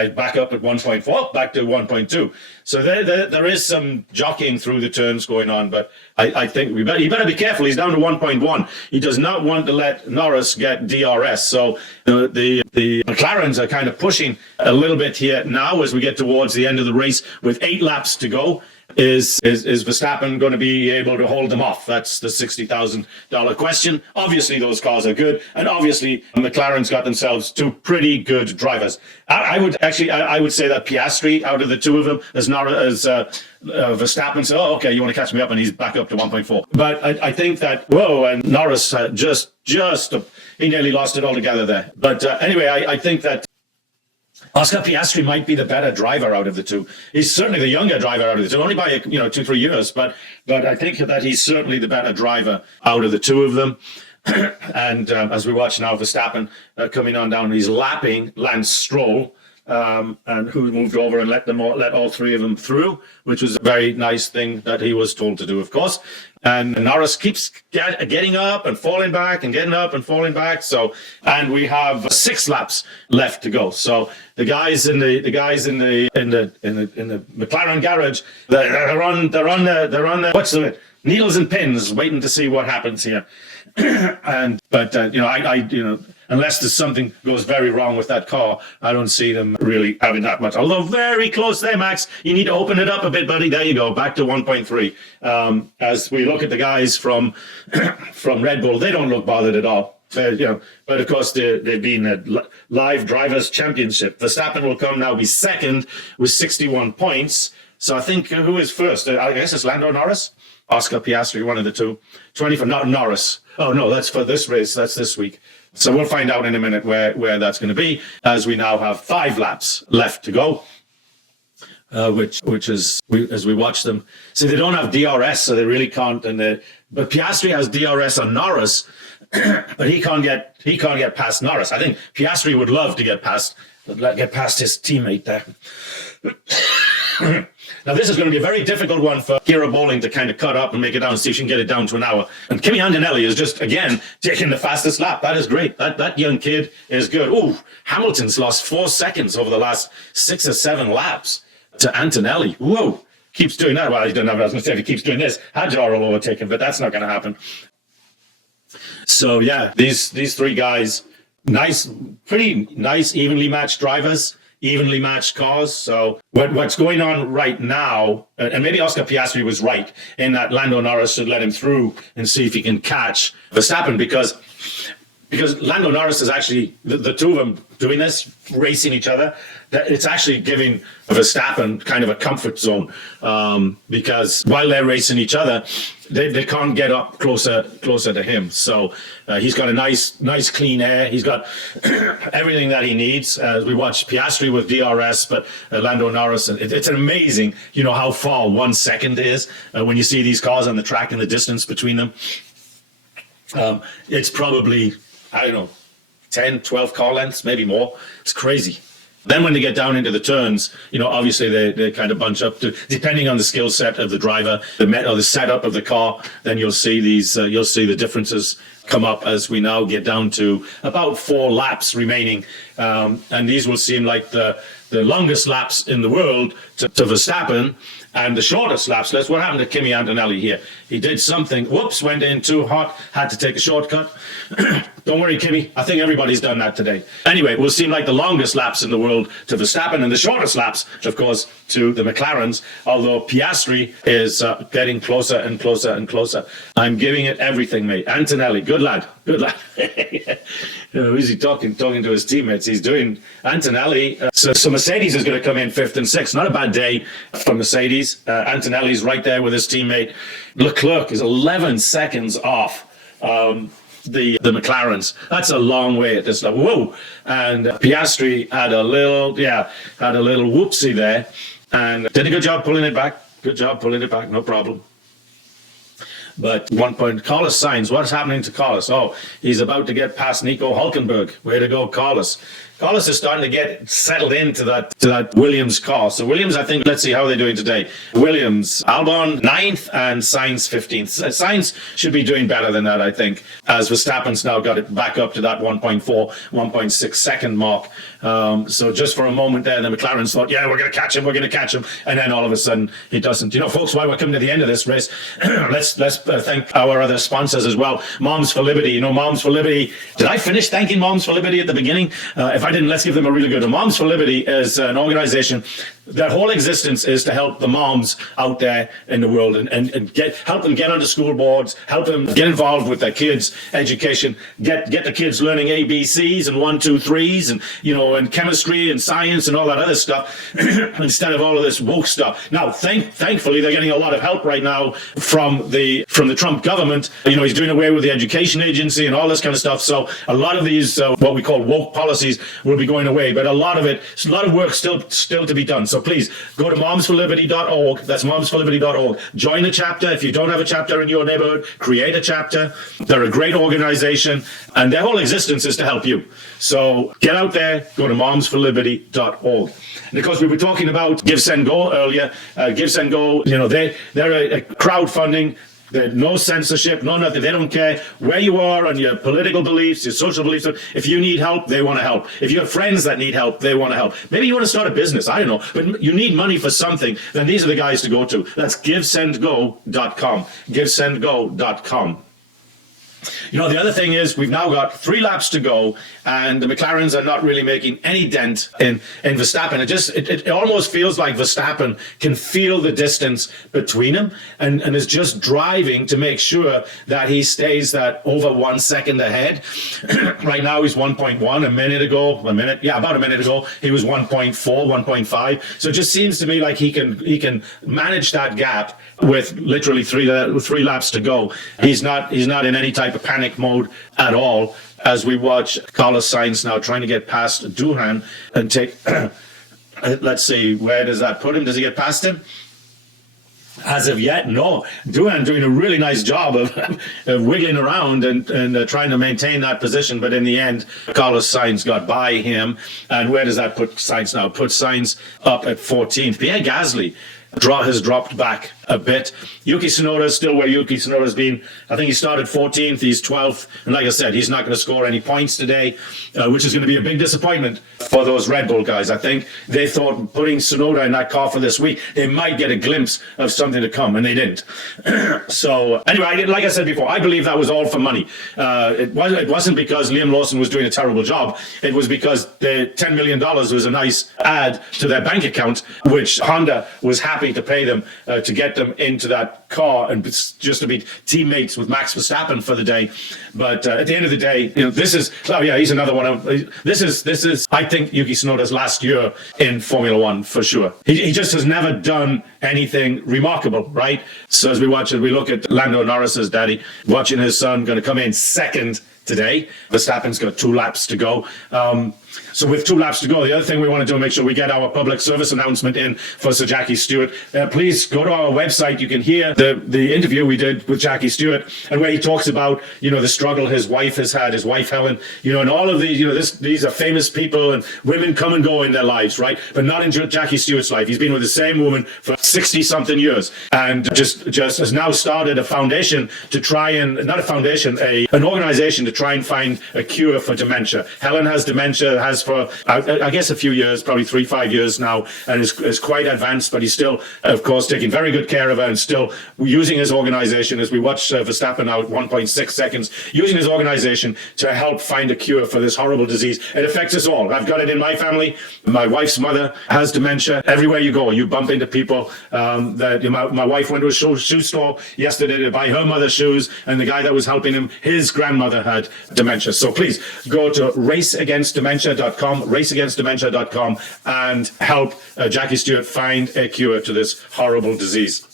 back up at 1.4, back to 1.2. So there is some jockeying through the turns going on, but I think he better be careful. He's down to 1.1. He does not want to let Norris get DRS. So the McLarens are kind of pushing a little bit here now as we get towards the end of the race with 8 laps to go. Is Verstappen going to be able to hold them off? That's the $60,000 question. Obviously, those cars are good, and obviously, McLaren's got themselves 2 pretty good drivers. I would say that Piastri, out of the 2 of them, as Verstappen said, "Oh, okay, you want to catch me up," and he's back up to 1.4. But I think that and Norris he nearly lost it altogether there. But anyway, I think that Oscar Piastri might be the better driver out of the 2. He's certainly the younger driver out of the 2, only by 2-3 years. But I think that he's certainly the better driver out of the 2 of them. And as we watch now, Verstappen coming on down, he's lapping Lance Stroll, and who moved over and let all 3 of them through, which was a very nice thing that he was told to do, of course. And Norris keeps getting up and falling back and getting up and falling back. So, and we have 6 laps left to go. So the guys in the McLaren garage, they're on the what's the needles and pins, waiting to see what happens here. But unless there's something goes very wrong with that car, I don't see them really having that much. Although very close there, Max. You need to open it up a bit, buddy. There you go, back to 1.3. As we look at the guys from Red Bull, they don't look bothered at all. But of course they've been a live drivers championship. Verstappen will come now be second with 61 points. So I think who is first? I guess it's Lando Norris, Oscar Piastri, one of the 2. 24, not Norris. Oh no, that's for this race. That's this week. So we'll find out in a minute where that's going to be, as we now have 5 laps left to go, which is as we watch them. See, they don't have DRS, so they really can't. But Piastri has DRS on Norris, but he can't get past Norris. I think Piastri would love to get past his teammate there. Now, this is going to be a very difficult one for Kira Bowling to kind of cut up and make it down, see if she can get it down to an hour. And Kimi Antonelli is just, again, taking the fastest lap. That is great. That young kid is good. Ooh, Hamilton's lost 4 seconds over the last 6 or 7 laps to Antonelli. Whoa, keeps doing that. Well, I don't know. I was going to say if he keeps doing this, Hadjar will overtake him, but that's not going to happen. So, yeah, these 3 guys nice, pretty nice, evenly matched drivers, evenly matched cars. So what's going on right now, and maybe Oscar Piastri was right in that Lando Norris should let him through and see if he can catch Verstappen, because Lando Norris is actually, the two of them doing this, racing each other, that it's actually giving Verstappen kind of a comfort zone, because while they're racing each other, they can't get up closer to him. So he's got a nice clean air. He's got everything that he needs. We watched Piastri with DRS, but Lando Norris, it's amazing, how far 1 second is when you see these cars on the track and the distance between them. It's probably, I don't know, 10, 12 car lengths, maybe more. It's crazy. Then when they get down into the turns, obviously they kind of bunch up to, depending on the skill set of the driver, or the setup of the car. Then you'll see the differences come up as we now get down to about 4 laps remaining, and these will seem like the longest laps in the world to Verstappen, and the shortest laps. That's what happened to Kimi Antonelli here. He did something, whoops, went in too hot, had to take a shortcut. Don't worry, Kimi. I think everybody's done that today. Anyway, it will seem like the longest laps in the world to Verstappen, and the shortest laps, of course, to the McLarens, although Piastri is getting closer and closer and closer. I'm giving it everything, mate. Antonelli, good lad. Good lad. Who's he talking to his teammates? He's doing Antonelli. So Mercedes is going to come in 5th and 6th. Not a bad day for Mercedes. Antonelli's right there with his teammate. Leclerc is 11 seconds off the McLarens. That's a long way at this level. Whoa! And Piastri had a little whoopsie there, and did a good job pulling it back. Good job pulling it back. No problem. But 1 point, Carlos Sainz, what's happening to Carlos? Oh, he's about to get past Nico Hülkenberg. Way to go, Carlos. Carlos is starting to get settled into that Williams car. So Williams, I think, let's see how they're doing today. Williams, Albon 9th and Sainz 15th. Sainz should be doing better than that, I think, as Verstappen's now got it back up to that 1.4, 1.6 second mark. So just for a moment there, the McLarens thought, yeah, we're going to catch him. And then all of a sudden, he doesn't. Folks, while we're coming to the end of this race, let's thank our other sponsors as well. Moms for Liberty. Moms for Liberty. Did I finish thanking Moms for Liberty at the beginning? If I didn't, let's give them a really good one. Moms for Liberty is an organization. Their whole existence is to help the moms out there in the world and help them get onto school boards, help them get involved with their kids' education, get the kids learning ABCs and 1, 2, 3s and chemistry and science and all that other stuff instead of all of this woke stuff. Now, thankfully, they're getting a lot of help right now from the Trump government. He's doing away with the education agency and all this kind of stuff. So a lot of these what we call woke policies will be going away, but a lot of work still to be done. So please go to momsforliberty.org. That's momsforliberty.org. Join the chapter. If you don't have a chapter in your neighborhood, create a chapter. They're a great organization, and their whole existence is to help you. So get out there, go to momsforliberty.org. And of course, we were talking about Give, Send, Go earlier. Give, Send, Go, they're a crowdfunding. There's no censorship, no nothing. They don't care where you are on your political beliefs, your social beliefs. If you need help, they want to help. If you have friends that need help, they want to help. Maybe you want to start a business, I don't know. But you need money for something, then these are the guys to go to. That's givesendgo.com. Givesendgo.com. The other thing is we've now got 3 laps to go, and the McLarens are not really making any dent in Verstappen. It almost feels like Verstappen can feel the distance between him and is just driving to make sure that he stays that over 1 second ahead. Right now he's 1.1. About a minute ago he was 1.4, 1.5. So it just seems to me like he can manage that gap with literally three laps to go. He's not in any type of panic mode at all, as we watch Carlos Sainz now trying to get past Duhan and take let's see, where does that put him? Does he get past him? As of yet, no. Duhan doing a really nice job of wiggling around and trying to maintain that position, but in the end, Carlos Sainz got by him. And where does that put Sainz now? Put Sainz up at 14th. Pierre Gasly has dropped back a bit. Yuki Tsunoda is still where Yuki Tsunoda's been. I think he started 14th, he's 12th, and like I said, he's not going to score any points today, which is going to be a big disappointment for those Red Bull guys. I think they thought putting Tsunoda in that car for this week, they might get a glimpse of something to come, and they didn't. So anyway, like I said before, I believe that was all for money. It wasn't because Liam Lawson was doing a terrible job. It was because the $10 million was a nice add to their bank account, which Honda was happy to pay them to get them into that car and just to be teammates with Max Verstappen for the day. But at the end of the day, this is, oh yeah, he's another one of, this is I think Yuki Tsunoda's last year in Formula One for sure. He just has never done anything remarkable, right? So as we look at Lando Norris's daddy, watching his son going to come in second today. Verstappen's got 2 laps to go. So with 2 laps to go, the other thing we want to do is make sure we get our public service announcement in for Sir Jackie Stewart. Please go to our website. You can hear the interview we did with Jackie Stewart, and where he talks about, the struggle his wife has had, his wife Helen, and all of these, these are famous people, and women come and go in their lives, right? But not in Jackie Stewart's life. He's been with the same woman for 60-something years, and just has now started a foundation to try and, not a foundation, an organization to try and find a cure for dementia. Helen has dementia, has for, I guess, a few years, probably 3-5 years now, and is quite advanced, but he's still, of course, taking very good care of her and still using his organization, as we watch Verstappen out 1.6 seconds, using his organization to help find a cure for this horrible disease. It affects us all. I've got it in my family. My wife's mother has dementia. Everywhere you go, you bump into people. My wife went to a shoe store yesterday to buy her mother's shoes, and the guy that was helping him, his grandmother had dementia. So please go to raceagainstdementia.com, and help Jackie Stewart find a cure to this horrible disease.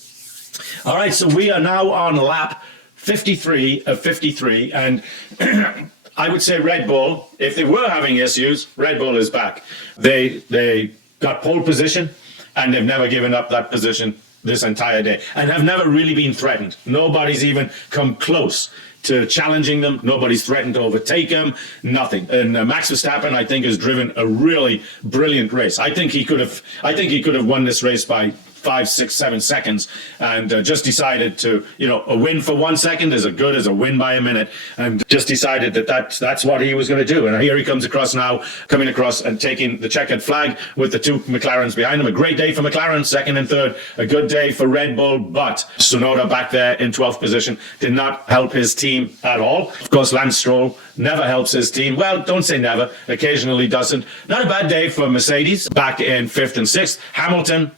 All right, so we are now on lap 53 of 53, and I would say Red Bull, if they were having issues, Red Bull is back. They got pole position, and they've never given up that position this entire day, and have never really been threatened. Nobody's even come close to challenging them. Nobody's threatened to overtake him. Nothing. And Max Verstappen, I think, has driven a really brilliant race. I think he could have won this race by 5, 6, 7 seconds, and just decided to, a win for 1 second is as good as a win by a minute, and just decided that's what he was going to do. And here he comes across now, coming across and taking the checkered flag with the 2 McLarens behind him. A great day for McLaren, second and third. A good day for Red Bull, but Tsunoda back there in 12th position did not help his team at all. Of course, Lance Stroll never helps his team. Well, don't say never. Occasionally doesn't. Not a bad day for Mercedes, back in 5th and 6th. Hamilton,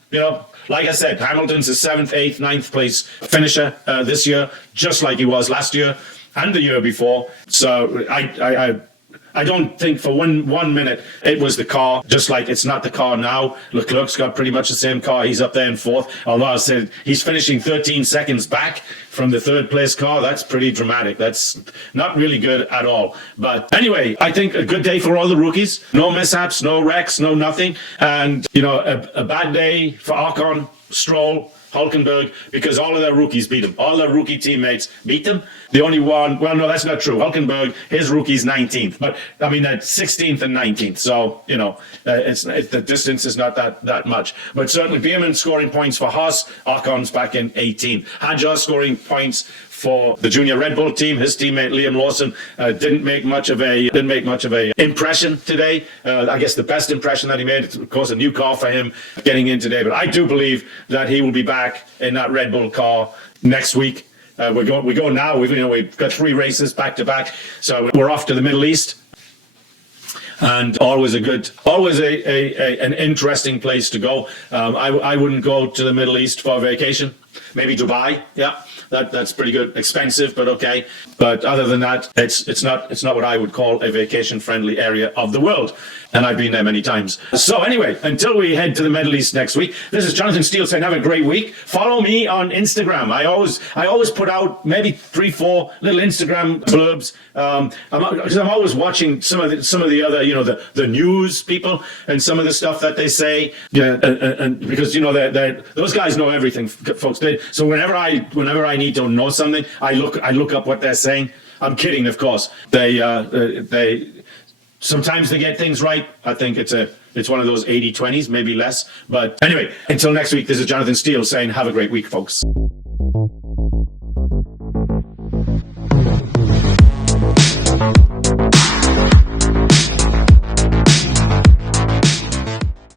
like I said, Hamilton's a 7th, 8th, 9th place finisher this year, just like he was last year and the year before. So I don't think for one minute it was the car, just like it's not the car now. Leclerc's got pretty much the same car. He's up there in 4th. Although I said he's finishing 13 seconds back from the 3rd place car. That's pretty dramatic. That's not really good at all. But anyway, I think a good day for all the rookies. No mishaps, no wrecks, no nothing. And, a bad day for Ocon, Stroll, Hülkenberg, because all of their rookies beat them. All their rookie teammates beat them. The only one, well, no, that's not true. Hülkenberg, his rookie's 19th. But, I mean, that's 16th and 19th. So, the distance is not that much. But certainly, Bierman scoring points for Haas. Ocon's back in 18th. Hadjar scoring points for the junior Red Bull team. His teammate Liam Lawson didn't make much of a impression today. I guess the best impression that he made, of course, a new car for him getting in today. But I do believe that he will be back in that Red Bull car next week. We go now. We've got 3 races back to back, so we're off to the Middle East. And always an interesting place to go. I wouldn't go to the Middle East for a vacation. Maybe Dubai, yeah. That's pretty good. Expensive, but okay. But other than that, it's not what I would call a vacation-friendly area of the world. And I've been there many times. So anyway, until we head to the Middle East next week, this is Jonathan Steele saying have a great week. Follow me on Instagram. I always put out maybe 3-4 little Instagram blurbs. Because I'm always watching some of the other, the news people and some of the stuff that they say. Yeah, and because those guys know everything, folks. So whenever I need to know something, I look up what they're saying. I'm kidding, of course. They sometimes they get things right. I think it's a It's one of those 80-20s, maybe less. But anyway, until next week, this is Jonathan Steele saying have a great week, folks.